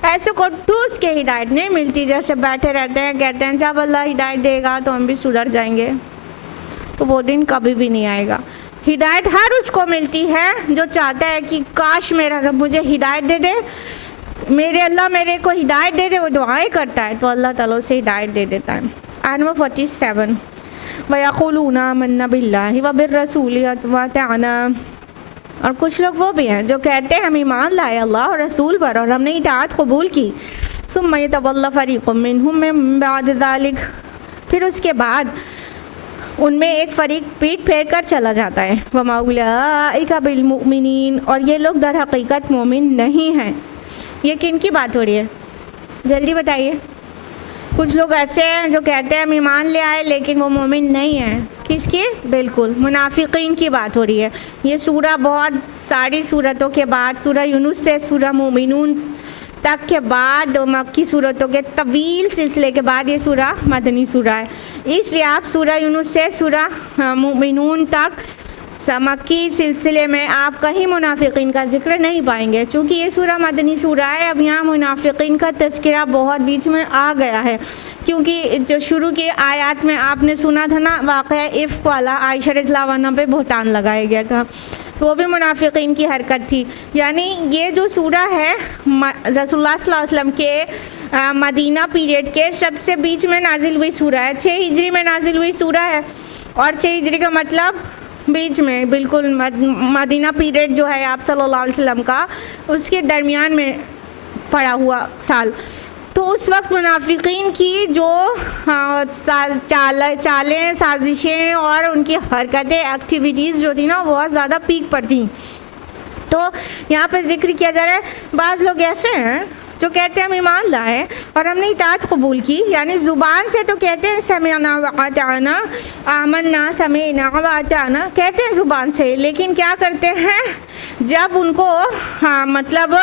ऐसे को ठूस के हिदायत नहीं मिलती। जैसे बैठे रहते हैं कहते हैं जब अल्लाह हिदायत देगा तो हम भी सुधर जाएंगे, तो वो दिन कभी भी नहीं आएगा। हिदायत हर उसको मिलती है जो चाहता है कि काश मेरा रब मुझे हिदायत दे दे, मेरे अल्लाह मेरे को हिदायत दे दे, वो दुआएं करता है तो अल्लाह ताला उसे हिदायत दे देता है। आयत नंबर 47, वयक़ूलूना आमन्ना बिल्लाहि व बिर्रसूलि व अतअना, और कुछ लोग वो भी हैं जो कहते हैं हम ईमान लाए अल्लाह और रसूल पर और हमने इताअत कबूल की। सुम्मा यतवल्ला फ़रीक़ुम मिनहुम मिन बअद ज़ालिक, फिर उसके बाद उनमें एक फ़रीक पीठ फेर कर चला जाता है। वमा उलाइका बिल मुमिनीन, और ये लोग दर हकीकत मोमिन नहीं हैं। ये किन की बात हो रही है? जल्दी बताइए। कुछ लोग ऐसे हैं जो कहते हैं हम ईमान ले आए लेकिन वो मोमिन नहीं हैं। किसकी? बिल्कुल मुनाफिकीन की बात हो रही है। ये सूरा बहुत सारी सूरतों के बाद, सूरा यूनुस से सूरा मोमिनून तक के बाद, मक्की सूरतों के तवील सिलसिले के बाद ये सूरा मदनी सूरा है। इसलिए आप सूरा यूनुस से सूरा मोमिनून तक मक्की सिलसिले में आप कहीं मुनाफिकीन का जिक्र नहीं पाएंगे, चूँकि ये सूरा मदनी सूरा है। अब यहाँ मुनाफिकीन का तज़किरा बहुत बीच में आ गया है, क्योंकि जो शुरू की आयत में आपने सुना था ना वाक़या इफ़्क वाला, आयशा रज़ियल्लाहु अन्हा पे बहतान लगाया गया था, तो वो भी मुनाफिकीन की हरकत थी। यानी ये जो सूरा है रसूलुल्लाह सल्लल्लाहु अलैहि वसल्लम के मदीना पीरियड के सबसे बीच में नाजिल हुई सूरा है। 6 हिजरी में नाजिल हुई सूरा है, और 6 हिजरी का मतलब बीच में, बिल्कुल मदीना पीरियड जो है आप सल्लल्लाहु अलैहि वसल्लम का, उसके दरमियान में पड़ा हुआ साल। तो उस वक्त मुनाफिकीन की जो चालें साजिशें और उनकी हरकतें एक्टिविटीज़ जो थी ना बहुत ज़्यादा पीक पर थी। तो यहाँ पर जिक्र किया जा रहा है, बाज़ लोग ऐसे हैं जो कहते हैं हम ईमान लाए और हमने इताअत कबूल की, यानी ज़ुबान से तो कहते हैं समिअना व अताना, आमन्ना समिअना व अताना कहते हैं ज़ुबान से, लेकिन क्या करते हैं जब उनको मतलब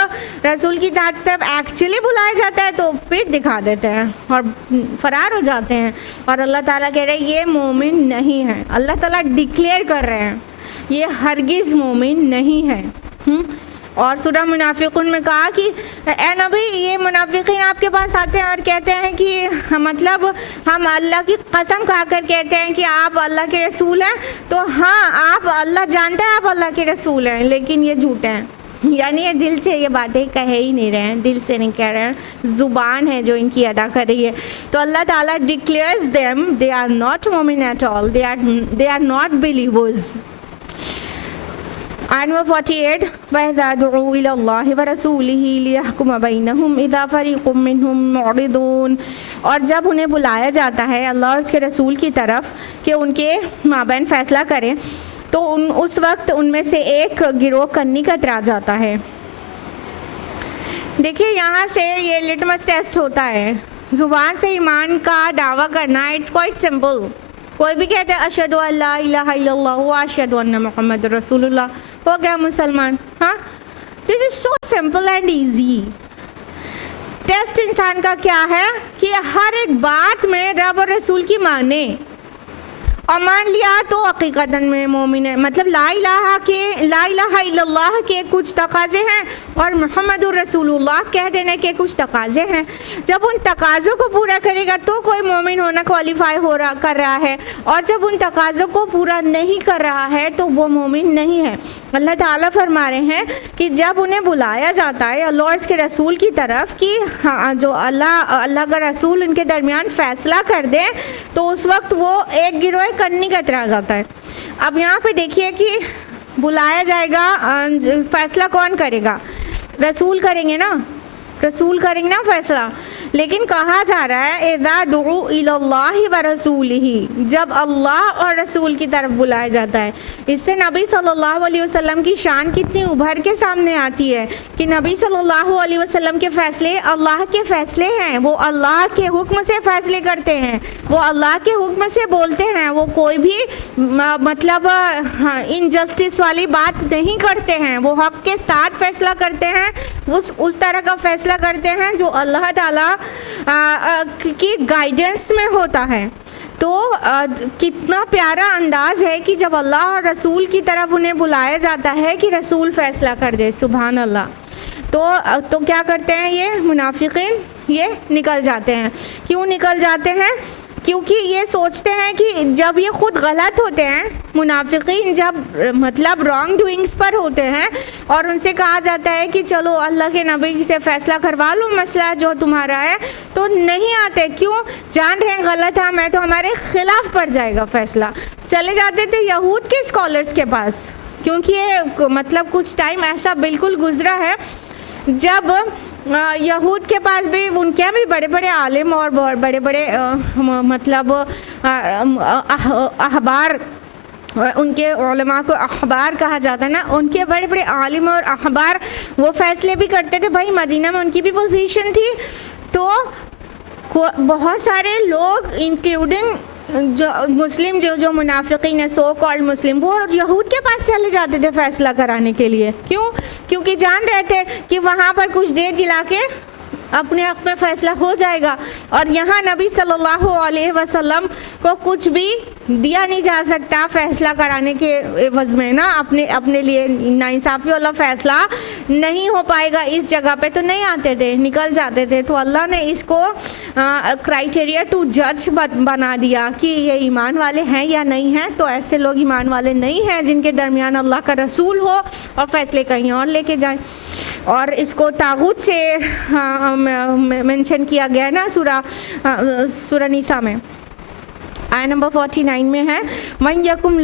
रसूल की तरफ एक्चुअली बुलाया जाता है तो पीठ दिखा देते हैं और फरार हो जाते हैं। और अल्लाह ताला कह रहे हैं ये मोमिन नहीं है। अल्लाह ताला डिक्लेयर कर रहे हैं ये हरगिज़ मोमिन नहीं है। और सूरह मुनाफिकून में कहा कि ए नबी, ये मुनाफिकीन आपके पास आते हैं और कहते हैं कि मतलब हम अल्लाह की कसम खाकर कहते हैं कि आप अल्लाह के रसूल हैं। तो हाँ, आप अल्लाह जानते हैं आप अल्लाह के रसूल हैं, लेकिन ये झूठे हैं। यानी ये दिल से ये बातें कह ही नहीं रहे हैं, दिल से नहीं कह रहे हैं, ज़ुबान है जो इनकी अदा कर रही है। तो अल्लाह ताला declares them they are not मोमिन at all, they are not believers. आयत नंबर 48, वइज़ा दुऊ इलल्लाहि व रसूलिही लियहकुम बैनहुम इज़ा फ़रीक़ुम मिनहुम मुअरिदून, और जब उन्हें बुलाया जाता है अल्लाह और उसके रसूल की तरफ कि उनके माबैन फ़ैसला करें, तो उस वक्त उनमें से एक गिरोह कन्नी का इतराज़ आता है। देखिए यहाँ से ये लिटमस टेस्ट होता है। ज़ुबान से ईमान का दावा करना इट्स क्वाइट सिंपल। कोई भी कहते हैं अशहदु अल्ला इलाहा इल्लल्लाह व अशहदु अन्ना मुहम्मद रसूलुल्लाह, हो गया मुसलमान। हाँ, this is so simple and easy. Test इंसान का क्या है कि हर एक बात में रब और रसूल की माने और मान लिया तो हकीकतन में मोमिन है। मतलब ला इलाहा इल्लल्लाह के कुछ तकाजे हैं और मुहम्मदुर रसूलुल्लाह कह देने के कुछ तकाजे हैं। जब उन तकाज़ों को पूरा करेगा तो कोई मोमिन होना क्वालिफाई कर रहा है, और जब उन तकाज़ों को पूरा नहीं कर रहा है तो वो मोमिन नहीं है। अल्लाह ताला फरमा रहे हैं कि जब उन्हें बुलाया जाता है अल्लाह के रसूल की तरफ कि हाँ, जो अल्लाह का रसूल उनके दरमियान फ़ैसला कर दे, तो उस वक्त वो एक गिरोह कन्नी कतरा जाता है। अब यहाँ पे देखिए कि बुलाया जाएगा, फ़ैसला कौन करेगा? रसूल करेंगे ना, रसूल करेंगे ना फ़ैसला। लेकिन कहा जा रहा है इज़ा दुउ इलल्लाहि व रसूलिही, जब अल्लाह और रसूल की तरफ बुलाया जाता है। इससे नबी सल्लल्लाहु अलैहि वसल्लम की शान कितनी उभर के सामने आती है कि नबी सल्लल्लाहु अलैहि वसल्लम के फ़ैसले अल्लाह के फ़ैसले हैं। वो अल्लाह के हुक्म से फ़ैसले करते हैं, वो अल्लाह के हुक्म से बोलते हैं, वो कोई भी मतलब इनजस्टिस वाली बात नहीं करते हैं। वो हक़ के साथ फ़ैसला करते हैं, उस तरह का फ़ैसला करते हैं जो अल्लाह ताला की गाइडेंस में होता है। तो कितना प्यारा अंदाज़ है कि जब अल्लाह और रसूल की तरफ उन्हें बुलाया जाता है कि रसूल फ़ैसला कर दे, सुभान अल्लाह। तो क्या करते हैं ये मुनाफिकीन? ये निकल जाते हैं। क्यों निकल जाते हैं? क्योंकि ये सोचते हैं कि जब ये खुद गलत होते हैं, मुनाफिकीन जब मतलब रॉन्ग डूइंग्स पर होते हैं और उनसे कहा जाता है कि चलो अल्लाह के नबी से फ़ैसला करवा लो मसला जो तुम्हारा है, तो नहीं आते। क्यों? जान रहे हैं गलत हम है तो हमारे ख़िलाफ़ पड़ जाएगा फ़ैसला। चले जाते थे यहूद के स्कॉलर्स के पास, क्योंकि ये मतलब कुछ टाइम ऐसा बिल्कुल गुज़रा है जब यहूद के पास भी उनके भी बड़े बड़े आलिम और बड़े बड़े मतलब अहबार, उनके उलमा को अखबार कहा जाता है ना, उनके बड़े बड़े आलिम और अखबार वो फ़ैसले भी करते थे। भाई मदीना में उनकी भी पोजीशन थी, तो बहुत सारे लोग इंक्लूडिंग जो मुस्लिम जो मुनाफिकीन है, सो कॉल्ड मुस्लिम, वो यहूद के पास चले जाते थे फ़ैसला कराने के लिए। क्यों? क्योंकि जान रहे थे कि वहाँ पर कुछ देर जिला के अपने हक़ में फ़ैसला हो जाएगा। और यहाँ नबी सल्लल्लाहु अलैहि वसल्लम को कुछ भी दिया नहीं जा सकता फ़ैसला कराने के एवज़ में ना, अपने लिए नाइंसाफ़ी वाला फ़ैसला नहीं हो पाएगा इस जगह पे, तो नहीं आते थे, निकल जाते थे। तो अल्लाह ने इसको क्राइटेरिया टू जज बना दिया कि ये ईमान वाले हैं या नहीं हैं। तो ऐसे लोग ईमान वाले नहीं हैं जिनके दरमियान अल्लाह का रसूल हो और फ़ैसले कहीं और लेके जाएं। और इसको तागूत से मेंशन किया गया है ना सूरा निसा में, आया नंबर 49 में है, मन यकुम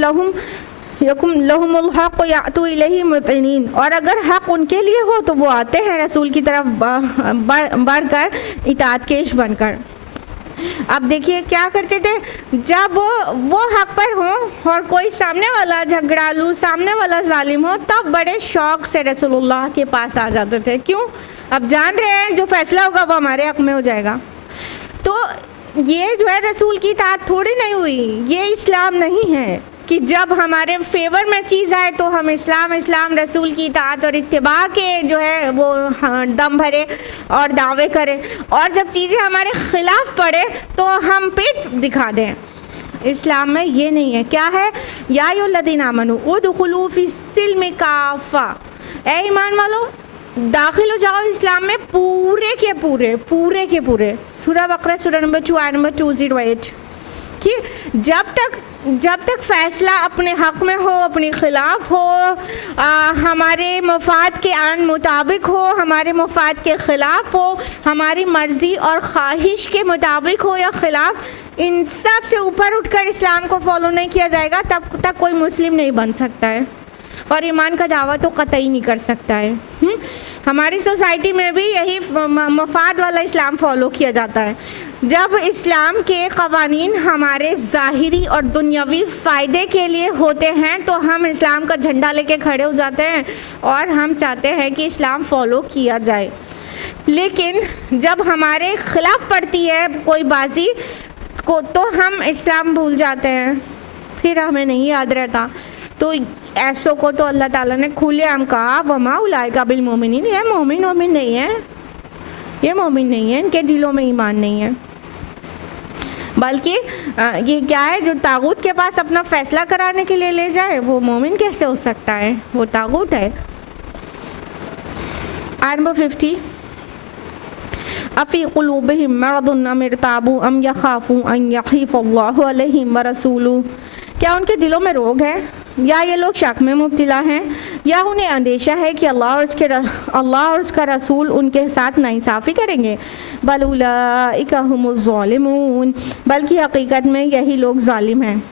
लहुमुल हक़ यातू इलैहि मुज़निन, और अगर हक़ उनके लिए हो तो वो आते हैं रसूल की तरफ बढ़कर इताअतकेश बनकर। अब देखिए क्या करते थे, जब वो हक़ पर हो और कोई सामने वाला झगड़ालू, सामने वाला जालिम हो, तब बड़े शौक़ से रसूलुल्लाह के पास आ जाते थे। क्यों? अब जान रहे हैं जो फ़ैसला होगा वो हमारे हक़ में हो जाएगा। तो ये जो है रसूल की इताअत थोड़ी नहीं हुई, ये इस्लाम नहीं है कि जब हमारे फेवर में चीज़ आए तो हम इस्लाम रसूल की इताअत और इत्तिबा के जो है वो दम भरे और दावे करें, और जब चीज़ें हमारे ख़िलाफ़ पड़े तो हम पीठ दिखा दें। इस्लाम में ये नहीं है। क्या है? या अय्युहल्लज़ीना आमनू उदखुलू फ़िस्सिल्मि काफ़ा, ए ईमान वालों दाखिल हो जाओ इस्लाम में पूरे के पूरे। सूरा बकरा सूरा नंबर 2 आयत नंबर 208 कि जब तक फ़ैसला अपने हक़ में हो, अपने ख़िलाफ़ हो, हमारे मफाद के आन मुताबिक हो, हमारे मफाद के ख़िलाफ़ हो, हमारी मर्ज़ी और ख्वाहिश के मुताबिक हो या ख़िलाफ़, इन सब से ऊपर उठकर इस्लाम को फॉलो नहीं किया जाएगा, तब तक कोई मुस्लिम नहीं बन सकता है और ईमान का दावा तो कतई नहीं कर सकता है। हमारी सोसाइटी में भी यही मफाद वाला इस्लाम फॉलो किया जाता है। जब इस्लाम के क़वानीन हमारे ज़ाहिरी और दुनियावी फ़ायदे के लिए होते हैं तो हम इस्लाम का झंडा लेके खड़े हो जाते हैं और हम चाहते हैं कि इस्लाम फ़ॉलो किया जाए। लेकिन जब हमारे ख़िलाफ़ पड़ती है कोई बाजी को तो हम इस्लाम भूल जाते हैं, फिर हमें नहीं याद रहता। तो ऐसों को तो अल्लाह ताला ने खुलेआम कहा वमा उलाइका बिल मोमिनीन, ये मोमिन नहीं है, ये मोमिन नहीं है, इनके दिलों में ईमान नहीं है। बल्कि ये क्या है, जो तागूत के पास अपना फैसला कराने के लिए ले जाए वो मोमिन कैसे हो सकता है, वो तागूत है। आयत नंबर 50, अफ़ी क़ुलूबिहिम मरदुन अम इर्ताबू अम यख़ाफ़ू अन यख़ीफ़ल्लाहु अलैहिम व रसूलुहु, क्या उनके दिलों में रोग है या ये लोग शक में मुब्तला हैं या उन्हें अंदेशा है कि अल्लाह और उसका रसूल उनके साथ नाइंसाफ़ी करेंगे। बल उलाइका हुमुज़ ज़ालिमून, बल्कि हकीकत में यही लोग जालिम हैं।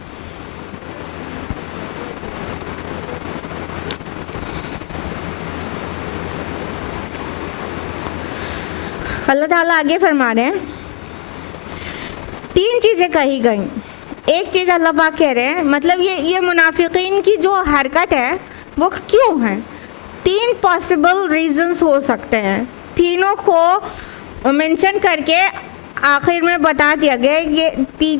अल्लाह ताला आगे फरमा रहे हैं, 3 चीज़ें कही गई। एक चीज़ अल्लाह पाक कह रहे हैं, मतलब ये मुनाफिकीन की जो हरकत है वो क्यों है, 3 पॉसिबल रीजंस हो सकते हैं। तीनों को मेंशन करके आखिर में बता दिया गया, ये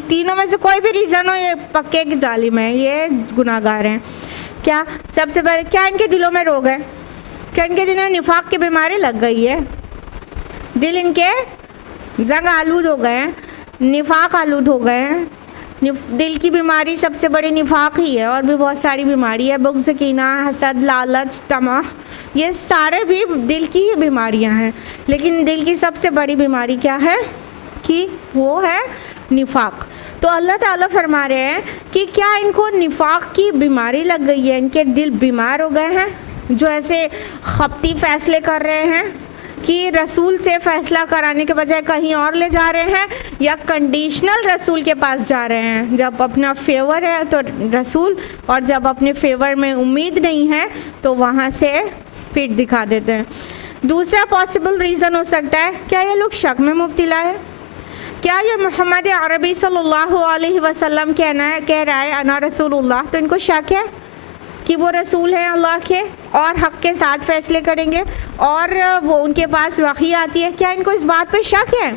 तीनों में से कोई भी रीज़न हो ये पक्के के जालिम है, ये गुनाहगार हैं। क्या? सबसे पहले, क्या इनके दिलों में रोग है? क्या इनके दिलों में निफाक की बीमारी लग गई है? दिल इनके जंग आलूद हो गए हैं, निफाक आलूद हो गए हैं। दिल की बीमारी सबसे बड़ी निफाक ही है, और भी बहुत सारी बीमारी है, बुग़्ज़, कीना, हसद, लालच, तमा, ये सारे भी दिल की ही बीमारियां हैं। लेकिन दिल की सबसे बड़ी बीमारी क्या है कि वो है निफाक। तो अल्लाह ताला फरमा रहे हैं कि क्या इनको निफाक की बीमारी लग गई है, इनके दिल बीमार हो गए हैं, जो ऐसे खपती फ़ैसले कर रहे हैं कि रसूल से फ़ैसला कराने के बजाय कहीं और ले जा रहे हैं, या कंडीशनल रसूल के पास जा रहे हैं। जब अपना फेवर है तो रसूल, और जब अपने फेवर में उम्मीद नहीं है तो वहाँ से पीठ दिखा देते हैं। दूसरा पॉसिबल रीज़न हो सकता है, क्या ये लोग शक में मुब्तला है? क्या ये मोहम्मद अरबी सल्लल्लाहु अलैहि वसल्लम कह रहा है अना रसूलुल्लाह, तो इनको शक है कि वो रसूल हैं अल्लाह के और हक़ के साथ फ़ैसले करेंगे, और वो उनके पास वही आती है। क्या इनको इस बात पे शक है?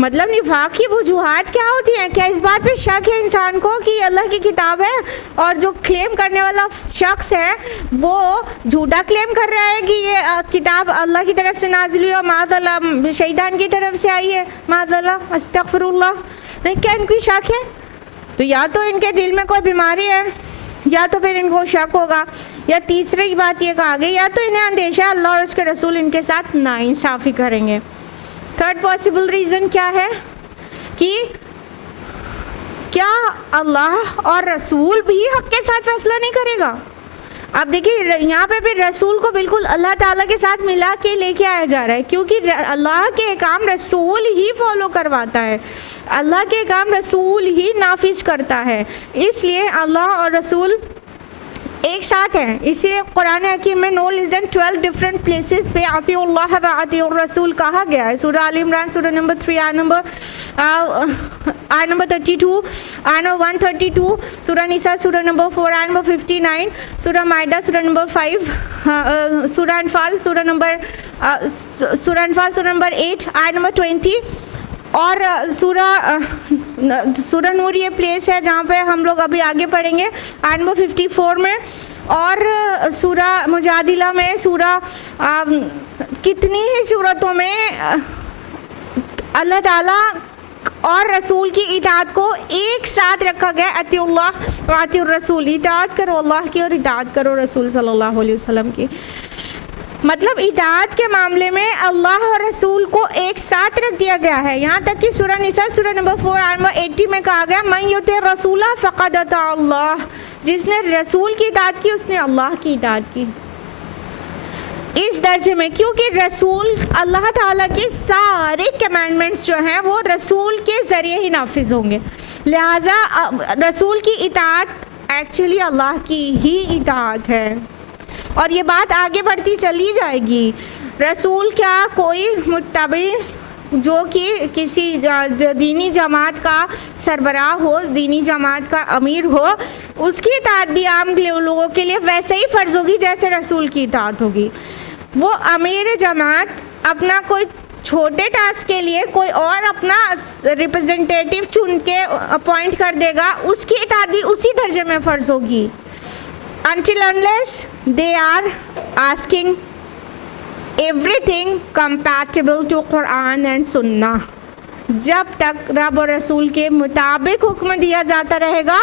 मतलब निफाक की वजूहात क्या होती हैं? क्या इस बात पे शक है इंसान को कि अल्लाह की किताब है, और जो क्लेम करने वाला शख्स है वो झूठा क्लेम कर रहा है कि ये किताब अल्लाह की तरफ से नाज़िल हुई और माज़अल्लाह शैतान की तरफ से आई है, माज़अल्लाह अस्तग़फिरुल्लाह। नहीं, क्या इनको शक है? तो या तो इनके दिल में कोई बीमारी है, या तो फिर इनको शक होगा, या तीसरी बात ये कहा गई, या तो इन्हें अंदेशा अल्लाह और उसके रसूल इनके साथ नाइंसाफ़ी करेंगे। थर्ड पॉसिबल रीज़न क्या है कि क्या अल्लाह और रसूल भी हक़ के साथ फ़ैसला नहीं करेगा? अब देखिए यहाँ पे भी रसूल को बिल्कुल अल्लाह ताला के साथ मिला के लेके आया जा रहा है, क्योंकि अल्लाह के काम रसूल ही फॉलो करवाता है, अल्लाह के काम रसूल ही नाफिज करता है। इसलिए अल्लाह और रसूल एक साथ हैं। इसीलिए कुरान हकीम में no less than 12 different places पे अतीउल्लाह व अतीउर रसूल कहा गया है। सूरह आल इमरान सूरह नंबर 3 आयत नंबर 32, आयत नंबर 132, सूरह निसा सूरह नंबर 4 आयत नंबर 59, सूरह माइदा सूरह नंबर 5, सूरह अनफाल सूरह नंबर 8 आयत नंबर 20, और सूरह नूर ये प्लेस है जहाँ पे हम लोग अभी आगे पढ़ेंगे आयत नंबर 54 में, और सूरह मुजादिला में, सूरह कितनी ही सूरतों में अल्लाह ताला और रसूल की इताअत को एक साथ रखा गया। अतीउल्लाह व अतीउर रसूल, इताअत करो अल्लाह की और इताअत करो रसूल सल्लल्लाहु अलैहि वसल्लम की। मतलब इताअत के मामले में अल्लाह और रसूल को एक साथ रख दिया गया है। यहाँ तक कि सूरह निसा सूरह नंबर 4 आयत नंबर 80 में कहा गया मन युति रसूला फ़क़द अता अल्लाह, जिसने रसूल की इताअत की उसने अल्लाह की इताअत की। इस दर्जे में, क्योंकि रसूल अल्लाह ताला के सारे कमांडमेंट्स जो हैं वो रसूल के ज़रिए ही नाफिज होंगे, लिहाजा रसूल की इताअत एक्चुअली अल्लाह की ही इताअत है। और ये बात आगे बढ़ती चली जाएगी। रसूल क्या कोई मुत्तबी जो कि किसी दीनी जमात का सरबराह हो, दीनी जमात का अमीर हो, उसकी इताअत भी आम लोगों के लिए वैसे ही फ़र्ज़ होगी जैसे रसूल की इताअत होगी। वो अमीर जमात अपना कोई छोटे टास्क के लिए कोई और अपना रिप्रेजेंटेटिव चुन के अपॉइंट कर देगा, उसकी इताअत भी उसी दर्जे में फ़र्ज़ होगी। Until unless they are asking everything compatible to Quran and Sunnah, जब तक रब और रसूल के मुताबिक हुक्म दिया जाता रहेगा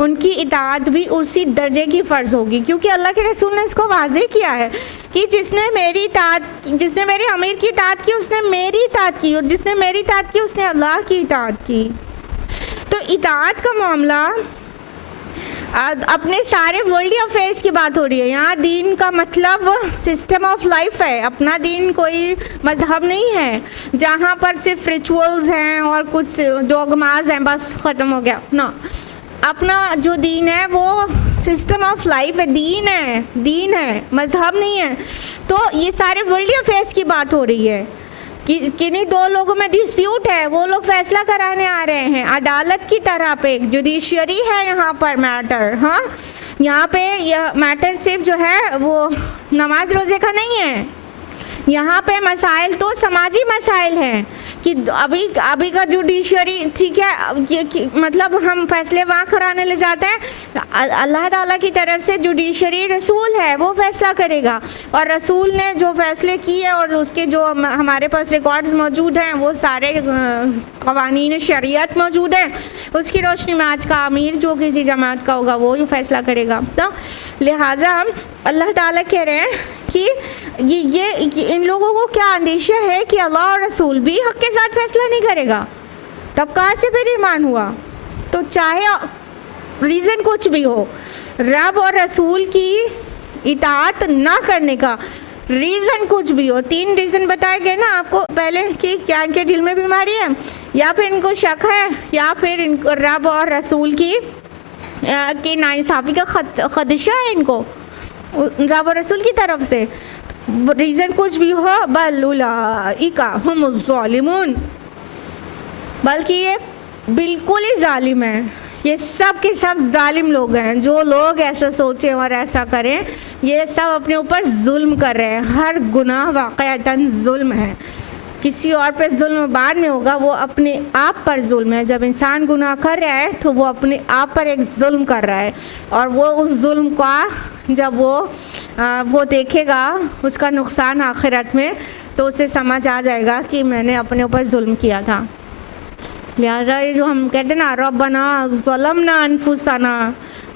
उनकी इताअत भी उसी दर्जे की फ़र्ज़ होगी, क्योंकि अल्लाह के रसूल ने इसको वाज़ेह किया है कि जिसने मेरे अमीर की इताअत की उसने मेरी इताअत की, और जिसने मेरी इताअत की उसने अल्लाह की इताअत की। तो इताअत का मामला अपने सारे वर्ल्ड अफेयर्स की बात हो रही है। यहाँ दीन का मतलब सिस्टम ऑफ लाइफ है, अपना दीन कोई मजहब नहीं है जहाँ पर सिर्फ रिचुअल्स हैं और कुछ डोगमाज हैं, बस ख़त्म हो गया ना। अपना जो दीन है वो सिस्टम ऑफ लाइफ है, दीन है, मजहब नहीं है। तो ये सारे वर्ल्ड अफेयर्स की बात हो रही है कि किन्हीं दो लोगों में डिस्प्यूट है, वो लोग फैसला कराने आ रहे हैं अदालत की तरह पे। जुडिशरी है यहाँ पर मैटर, हाँ, यहाँ पे यह मैटर सिर्फ जो है वो नमाज रोज़े का नहीं है। यहाँ पे मसाइल तो समाजी मसाइल हैं कि अभी का जुडिशरी, ठीक है, मतलब हम फैसले वहाँ कराने ले जाते हैं। अल्लाह ताला की तरफ से जुडिशरी रसूल है, वो फैसला करेगा, और रसूल ने जो फैसले किए और उसके जो हमारे पास रिकॉर्ड्स मौजूद हैं वो सारे कवानीन शरीयत मौजूद हैं। उसकी रोशनी में आज का अमीर जो किसी जमात का होगा वो फैसला करेगा। तो लिहाजा हम अल्लाह ताला कह रहे हैं कि ये इन लोगों को क्या अंदेशा है कि अल्लाह और रसूल भी हक़ के साथ फैसला नहीं करेगा, तब कहाँ से फिर ईमान हुआ। तो चाहे रीज़न कुछ भी हो, रब और रसूल की इताअत ना करने का रीज़न कुछ भी हो, 3 रीज़न बताए गए ना आपको पहले कि क्या इनके दिल में बीमारी है, या फिर इनको शक है, या फिर इनको रब और रसूल की नाइंसाफ़ी का खदशा है इनको रब और रसूल की तरफ से। रीज़न कुछ भी हो, बल उलाइका हुमुज़ ज़ालिमून, बल्कि ये बिल्कुल ही जालिम है, ये सब के सब जालिम लोग हैं। जो लोग ऐसा सोचें और ऐसा करें, ये सब अपने ऊपर जुल्म कर रहे हैं। हर गुनाह वाक़अतन जुल्म है, किसी और पे जुल्म बाद में होगा, वो अपने आप पर जुल्म है। जब इंसान गुनाह कर रहा है तो वो अपने आप पर एक जुल्म कर रहा है, और वो उस जुल्म का जब वो देखेगा उसका नुकसान आखिरत में, तो उसे समझ आ जाएगा कि मैंने अपने ऊपर जुल्म किया था। लिहाजा ये जो हम कहते हैं ना रब्बना ज़लमना अनफुसना,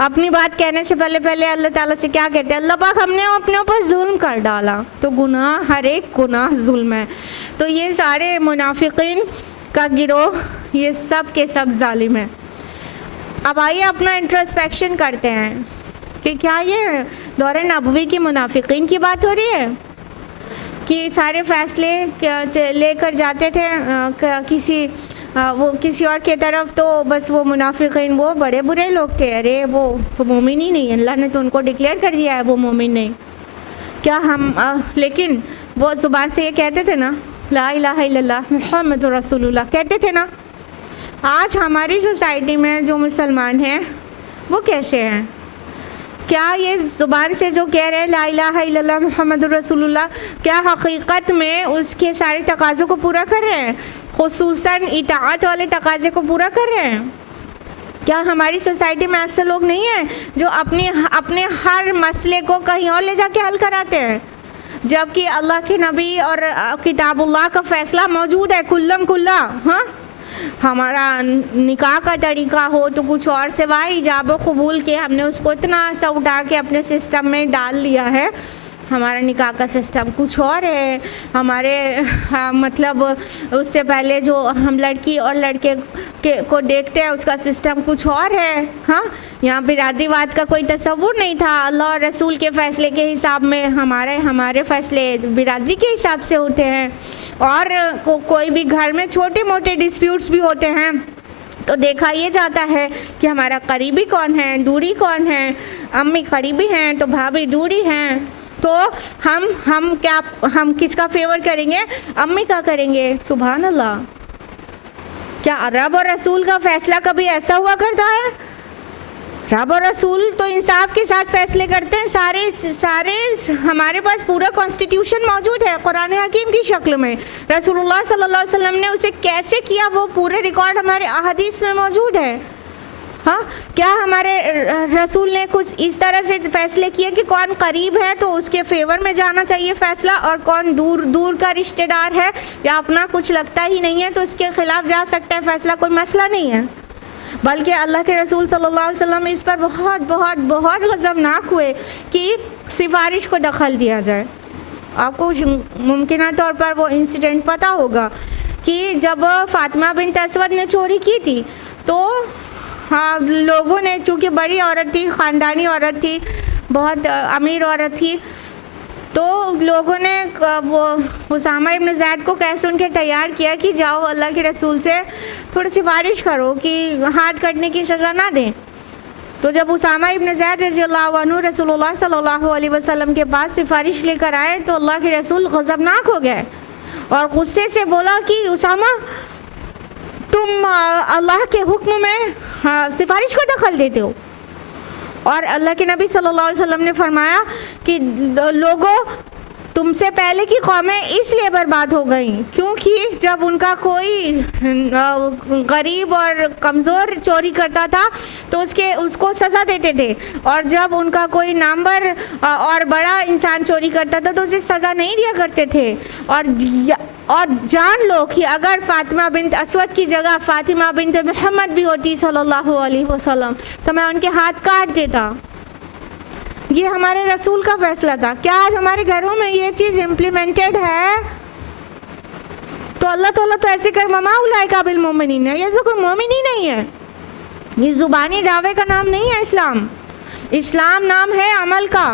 अपनी बात कहने से पहले अल्लाह ताला से क्या कहते हैं, अल्लाह पाक हमने अपने ऊपर जुल्म कर डाला। तो गुनाह, हर एक गुनाह जुल्म है। तो ये सारे मुनाफिकीन का गिरोह, ये सब के सब जालिम है। अब आइए अपना इंट्रोस्पेक्शन करते हैं कि क्या ये दौरे नबवी की मुनाफिकीन की बात हो रही है कि सारे फैसले लेकर जाते थे किसी और के तरफ, तो बस वो मुनाफिकीन वो बड़े बुरे लोग थे। अरे वो तो मोमिन ही नहीं, अल्लाह ने तो उनको डिक्लेयर कर दिया है वो मोमिन नहीं। क्या हम लेकिन वो ज़ुबान से ये कहते थे ना ला इलाहा इल्लल्लाह मुहम्मदुर रसूलुल्लाह, कहते थे ना। आज हमारी सोसाइटी में जो मुसलमान हैं वो कैसे हैं? क्या ये ज़ुबान से जो कह रहे हैं ला इलाहा इल्लल्लाह मुहम्मदुर रसूलुल्लाह, क्या हकीकत में उसके सारे तकाज़ों को पूरा कर रहे हैं, खुसूसन इताअत वाले तकाज़े को पूरा कर रहे हैं? क्या हमारी सोसाइटी में ऐसे लोग नहीं हैं जो अपने हर मसले को कहीं और ले जाके हल कराते हैं, जबकि अल्लाह के नबी और किताबुल्लाह का फ़ैसला मौजूद है कुल्लम कुल्ला। हाँ, हमारा निकाह का तरीका हो तो कुछ और, सिवाय इजाब व कबूल के हमने उसको इतना सा उठा के अपने सिस्टम में डाल लिया है। हमारा निकाह का सिस्टम कुछ और है, मतलब उससे पहले जो हम लड़की और लड़के को देखते हैं उसका सिस्टम कुछ और है। हाँ, यहाँ बिरादरीवाद का कोई तस्वुर नहीं था। अल्लाह और रसूल के फ़ैसले के हिसाब में हमारे फ़ैसले बिरादरी के हिसाब से होते हैं। और कोई भी घर में छोटे मोटे डिस्प्यूट्स भी होते हैं तो देखा ये जाता है कि हमारा करीबी कौन है, दूरी कौन है। अम्मी करीबी हैं तो भाभी दूरी हैं, तो हम किसका फेवर करेंगे? अम्मी का करेंगे। सुभान अल्लाह, क्या रब और रसूल का फैसला कभी ऐसा हुआ करता है? रब और रसूल तो इंसाफ के साथ फैसले करते हैं। सारे हमारे पास पूरा कॉन्स्टिट्यूशन मौजूद है कुरान हकीम की शक्ल में। रसूलुल्लाह सल्लल्लाहु अलैहि वसल्लम ने उसे कैसे किया वो पूरे रिकॉर्ड हमारे अहादीस में मौजूद है। हाँ, क्या हमारे रसूल ने कुछ इस तरह से फैसले किए कि कौन करीब है तो उसके फेवर में जाना चाहिए फैसला, और कौन दूर दूर का रिश्तेदार है या अपना कुछ लगता ही नहीं है तो उसके खिलाफ जा सकता है फैसला? कोई मसला नहीं है। बल्कि अल्लाह के रसूल सल्लल्लाहु अलैहि वसल्लम इस पर बहुत बहुत बहुत गज़बनाक हुए कि सिफारिश को दखल दिया जाए। आपको मुमकिन तौर पर वो इंसिडेंट पता होगा कि जब फातिमा बिन्त असवद ने चोरी की थी तो हाँ, लोगों ने, क्योंकि बड़ी औरत थी, ख़ानदानी औरत थी, बहुत अमीर औरत थी, तो लोगों ने वो उसामा इब्न ज़ैद को कह सुन के तैयार किया कि जाओ अल्लाह के रसूल से थोड़ी सिफारिश करो कि हाथ कटने की सज़ा ना दें। तो जब उसामा इब्न ज़ैद रज़ियल्लाहु अन्हु रसूलुल्लाह सल्लल्लाहु अलैहि वसल्लम के पास सिफारिश लेकर आए तो अल्लाह के रसूल गज़बनाक हो गए और गुस्से से बोला कि उसामा, तुम अल्लाह के हुक्म में सिफारिश को दखल देते हो। और अल्लाह के नबी सल्लल्लाहु अलैहि वसल्लम ने फरमाया कि लोगों, तुमसे पहले की कौमें इसलिए बर्बाद हो गई क्योंकि जब उनका कोई गरीब और कमज़ोर चोरी करता था तो उसको सज़ा देते थे, और जब उनका कोई नामवर और बड़ा इंसान चोरी करता था तो उसे सज़ा नहीं दिया करते थे। और जान लो कि अगर फातिमा बिन्त असवद की जगह फातिमा बिन्त मोहम्मद भी होती सल्लल्लाहु अलैहि वसल्लम तो मैं उनके हाथ काट देता। ये हमारे रसूल का फैसला था। क्या आज हमारे घरों में ये चीज़ इम्प्लीमेंटेड है? तो अल्लाह ताला तो ऐसे कर ममा उलाइका बिल मोमिनीन है। ये तो कोई मोमिन ही नहीं है, ये ज़ुबानी दावे का नाम नहीं है इस्लाम। इस्लाम नाम है अमल का,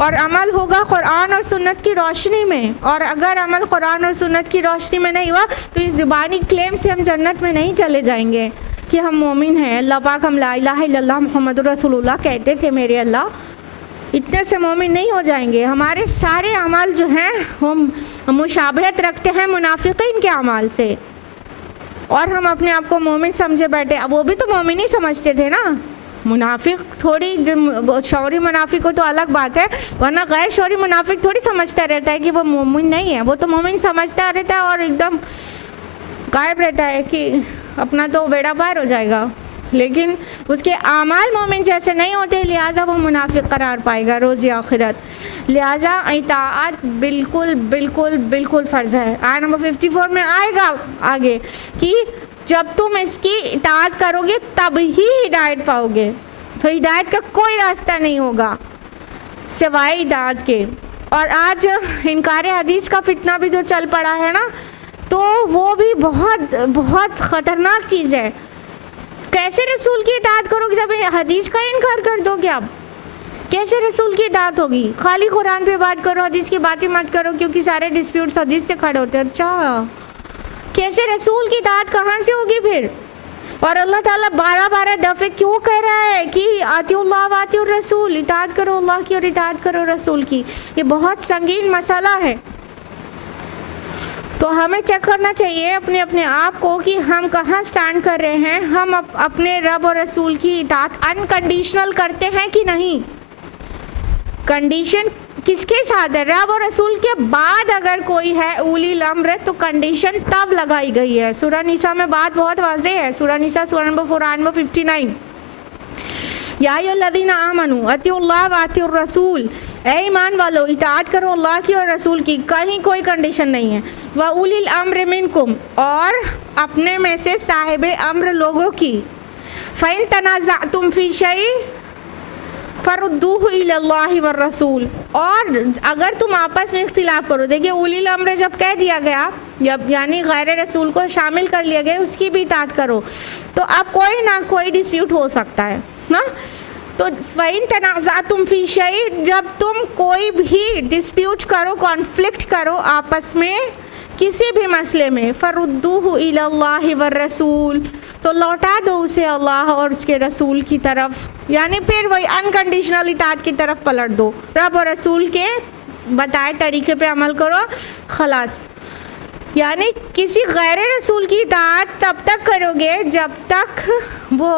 और अमल होगा कुरान और सुन्नत की रोशनी में। और अगर अमल कुरान और सुन्नत की रोशनी में नहीं हुआ तो इस ज़ुबानी क्लेम से हम जन्नत में नहीं चले जाएंगे कि हम मोमिन हैं। अल्लाह पाक हम ला इलाहा इल्लल्लाह मुहम्मदुर रसूलुल्लाह कहते थे, मेरे अल्लाह, इतने से मोमिन नहीं हो जाएंगे। हमारे सारे अमाल जो हैं वो मुशाबहत रखते हैं मुनाफिकीन के अमाल से, और हम अपने आप को मोमिन समझे बैठे। वो भी तो मोमिन ही समझते थे ना। मुनाफिक थोड़ी, जो शौरी मुनाफिक को तो अलग बात है, वरना गैर शौरी मुनाफिक थोड़ी समझता रहता है कि वो मोमिन नहीं है। वो तो मोमिन समझता रहता है और एकदम गायब रहता है कि अपना तो बेड़ा पार हो जाएगा, लेकिन उसके आमाल मोमिन जैसे नहीं होते, लिहाजा वो मुनाफिक करार पाएगा रोज़ी आखिरत। लिहाजा इताअत बिल्कुल बिल्कुल बिल्कुल फ़र्ज़ है। आयत नंबर 54 में आएगा आगे कि जब तुम इसकी इताअत करोगे तब ही हिदायत पाओगे। तो हिदायत का कोई रास्ता नहीं होगा सिवाय इताअत के। और आज इनकार हदीस का फितना भी जो चल पड़ा है ना, तो वो भी बहुत बहुत ख़तरनाक चीज़ है। कैसे रसूल की इताअत करोगे जब हदीस का इनकार कर दोगे? आप कैसे रसूल की इताअत होगी? खाली कुरान पे बात करो, हदीस की बातें मत करो, क्योंकि सारे डिस्प्यूट्स हदीस से खड़े होते हैं। अच्छा, कैसे रसूल की इताअत कहाँ से होगी फिर? और अल्लाह ताला 12-12 दफ़े क्यों कह रहा है कि आतिउल्लाह व आतिउर रसूल, इताअत करो अल्लाह की और इताअत करो रसूल की? ये बहुत संगीन मसला है। तो हमें चेक करना चाहिए अपने अपने आप को कि हम कहाँ स्टैंड कर रहे हैं। हम अपने रब और रसूल की इताअत अनकंडीशनल करते हैं कि नहीं? कंडीशन किसके साथ है? रब और रसूल के बाद अगर कोई है उलिल अम्र तो कंडीशन तब लगाई गई है। सूरह निसा में बात बहुत वाज़ेह है। सूरह निसा सूरह नंबर 4 नंबर 59, या अय्युहल्लज़ीना आमनू अतिउल्लाह व अतिउर रसूल, ए ईमान वालो इताअत करो अल्लाह की और रसूल की। कहीं कोई कंडीशन नहीं है। व उलिल अम्र मिनकुम, और अपने में से साहिब अम्र लोगों की। फ़इन तनाज़अतुम फ़ी शै फरुद्दूहु इलल्लाहि वर रसूल, और अगर तुम आपस में इख्तिलाफ करो। देखिए, उलिल अम्र जब कह दिया गया, जब यानी गैर रसूल को शामिल कर लिया गया, उसकी भी इताअत करो, तो अब कोई ना कोई डिस्प्यूट हो सकता है ना। तो फ़इन तनाज़अतुम फ़ी शै, जब तुम कोई भी डिस्प्यूट करो, कॉन्फ्लिक्ट करो आपस में किसी भी मसले में, फरुद्दूहु इलल्लाहि वर रसूल, तो लौटा दो उसे अल्लाह और उसके रसूल की तरफ, यानी फिर वही अनकंडीशनल इताअत की तरफ पलट दो। रब और रसूल के बताए तरीके पे अमल करो, खलास। यानी किसी गैर रसूल की इताअत तब तक करोगे जब तक वो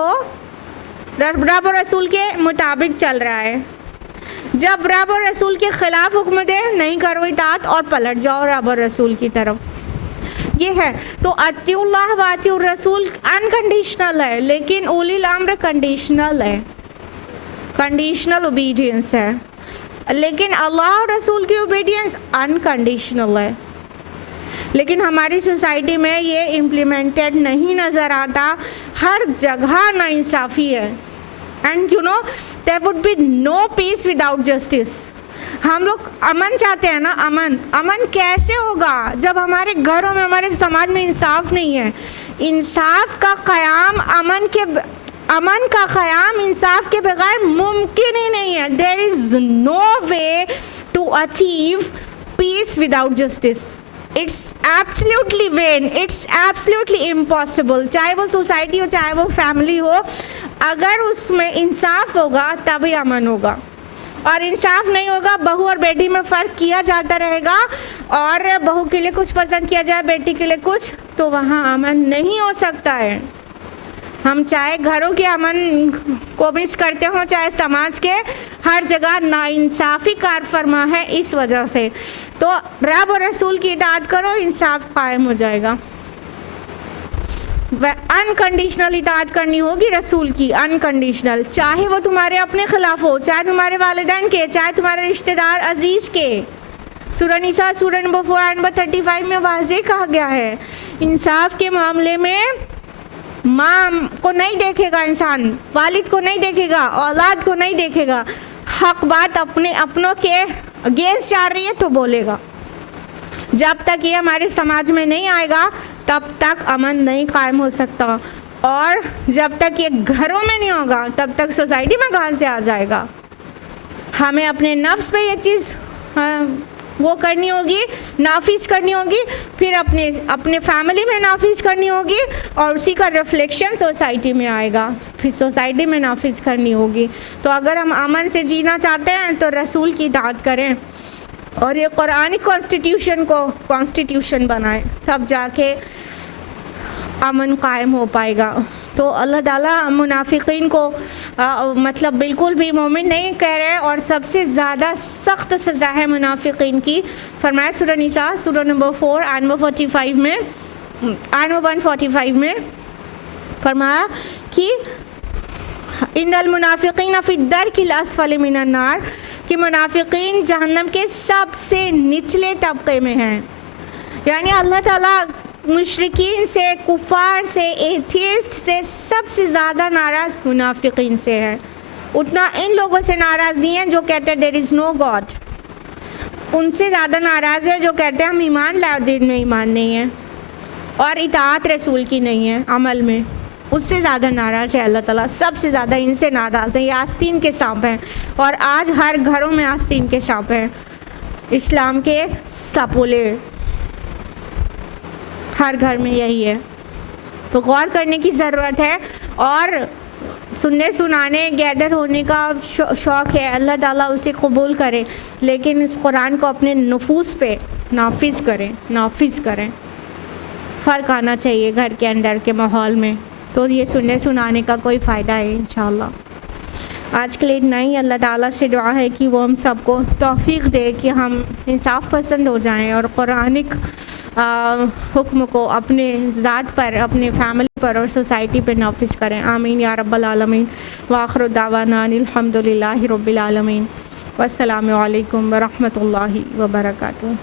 रब और रसूल के मुताबिक चल रहा है। जब रब और रसूल के ख़िलाफ़ हुक्म दे, नहीं करो इताअत और पलट जाओ रब और रसूल की तरफ। ये है। तो अतिउल्लाह व अतिउर रसूल अनकंडीशनल है, लेकिन उलिल अम्र कंडीशनल है, कंडीशनल ओबीडियंस है। लेकिन अल्लाह और रसूल की ओबीडियंस अनकंडीशनल है। लेकिन हमारी सोसाइटी में ये इम्प्लीमेंटेड नहीं नज़र आता, हर जगह नाइंसाफ़ी है। And you know there would be no peace without justice. हम लोग अमन चाहते हैं ना, अमन कैसे होगा जब हमारे घरों में, हमारे समाज में इंसाफ नहीं है। इंसाफ का क़याम, अमन का क़याम इंसाफ के बगैर मुमकिन ही नहीं है। There is no way to achieve peace without justice. It's absolutely vain, it's absolutely impossible. चाहे वो सोसाइटी हो, चाहे वो फैमिली हो, अगर उसमें इंसाफ होगा तभी अमन होगा। और इंसाफ नहीं होगा, बहू और बेटी में फ़र्क किया जाता रहेगा, और बहू के लिए कुछ पसंद किया जाए, बेटी के लिए कुछ, तो वहाँ अमन नहीं हो सकता है। हम चाहे घरों के अमन को मिस करते हों, चाहे समाज के, हर जगह नाइंसाफ़ी कार फरमा है इस वजह से। तो रब और रसूल की इताअत करो, इंसाफ कायम हो जाएगा। अनकंडीशनल इताअत करनी होगी रसूल की, अनकंडीशनल, चाहे वो तुम्हारे अपने खिलाफ हो, चाहे तुम्हारे वालिदैन के, चाहे तुम्हारे रिश्तेदार अजीज़ के। सूरह निसा सूरह नंबर 4 नंबर 35 में वाज़ेह कहा गया है, इंसाफ के मामले में माँ को नहीं देखेगा इंसान, वालिद को नहीं देखेगा, औलाद को नहीं देखेगा। हक बात अपने अपनों के अगेंस्ट जा रही है तो बोलेगा। जब तक ये हमारे समाज में नहीं आएगा तब तक अमन नहीं कायम हो सकता, और जब तक ये घरों में नहीं होगा तब तक सोसाइटी में कहाँ से आ जाएगा। हमें अपने नफ्स पे ये चीज़ वो करनी होगी, नाफिज करनी होगी, फिर अपने फैमिली में नाफिज करनी होगी, और उसी का रिफ्लेक्शन सोसाइटी में आएगा, फिर सोसाइटी में नाफिज करनी होगी। तो अगर हम अमन से जीना चाहते हैं तो रसूल की इताअत करें, और ये कुरानिक कॉन्स्टिट्यूशन को कॉन्स्टिट्यूशन बनाएं, तब जाके अमन कायम हो पाएगा। तो अल्लाह ताला मुनाफिकीन को मतलब बिल्कुल भी मोमिन नहीं कह रहे, और सबसे ज़्यादा सख्त सज़ा है मुनाफिकीन की। फरमाया सूरह निसा सूरह नंबर 4 आयत नंबर 45 में, आयत नंबर 145 में फरमाया कि इन्नल मुनाफिकीन फ़ी दरकिल अस्फली मिनन नार, कि मुनाफिकीन जहन्नम के सबसे निचले तबके में हैं। यानी अल्लाह ताला मुशरिकीन से, कुफार से, एथियस्ट से सबसे ज़्यादा नाराज़ मुनाफिकीन से है। उतना इन लोगों से नाराज़ नहीं है जो कहते हैं देयर इज़ नो गॉड, उनसे ज़्यादा नाराज़ है जो कहते हैं हम ईमान लाए, दिन में ईमान नहीं है और इताअत रसूल की नहीं है अमल में, उससे ज़्यादा नाराज़ है अल्लाह ताला। सबसे ज़्यादा इनसे नाराज़ है। ये आस्तीन के सांप हैं, और आज हर घरों में आस्तीन के सांप हैं, इस्लाम के सपोले हर घर में यही है। तो गौर करने की ज़रूरत है, और सुनने सुनाने गैदर होने का शौक़ है, अल्लाह ताला उसे कबूल करे, लेकिन इस कुरान को अपने नफूस पे नाफिज करें। फ़र्क आना चाहिए घर के अंदर के माहौल में, तो ये सुनने सुनाने का कोई फ़ायदा है इंशाअल्लाह। आज के लिए इतना ही। अल्लाह ताला से दुआ है कि वो हम सबको तौफीक दे कि हम इंसाफ पसंद हो जाएं और कुरानिक हुक्म को अपने ज़ात पर, अपने फैमिली पर और सोसाइटी पर नाफिज करें। आमीन या रब्बल आलमीन। व आखिरु दावाना अनिल हम्दुलिल्लाहि रब्बिल आलमीन। वस्सलामु अलैकुम व रहमतुल्लाहि व बरकातुहू।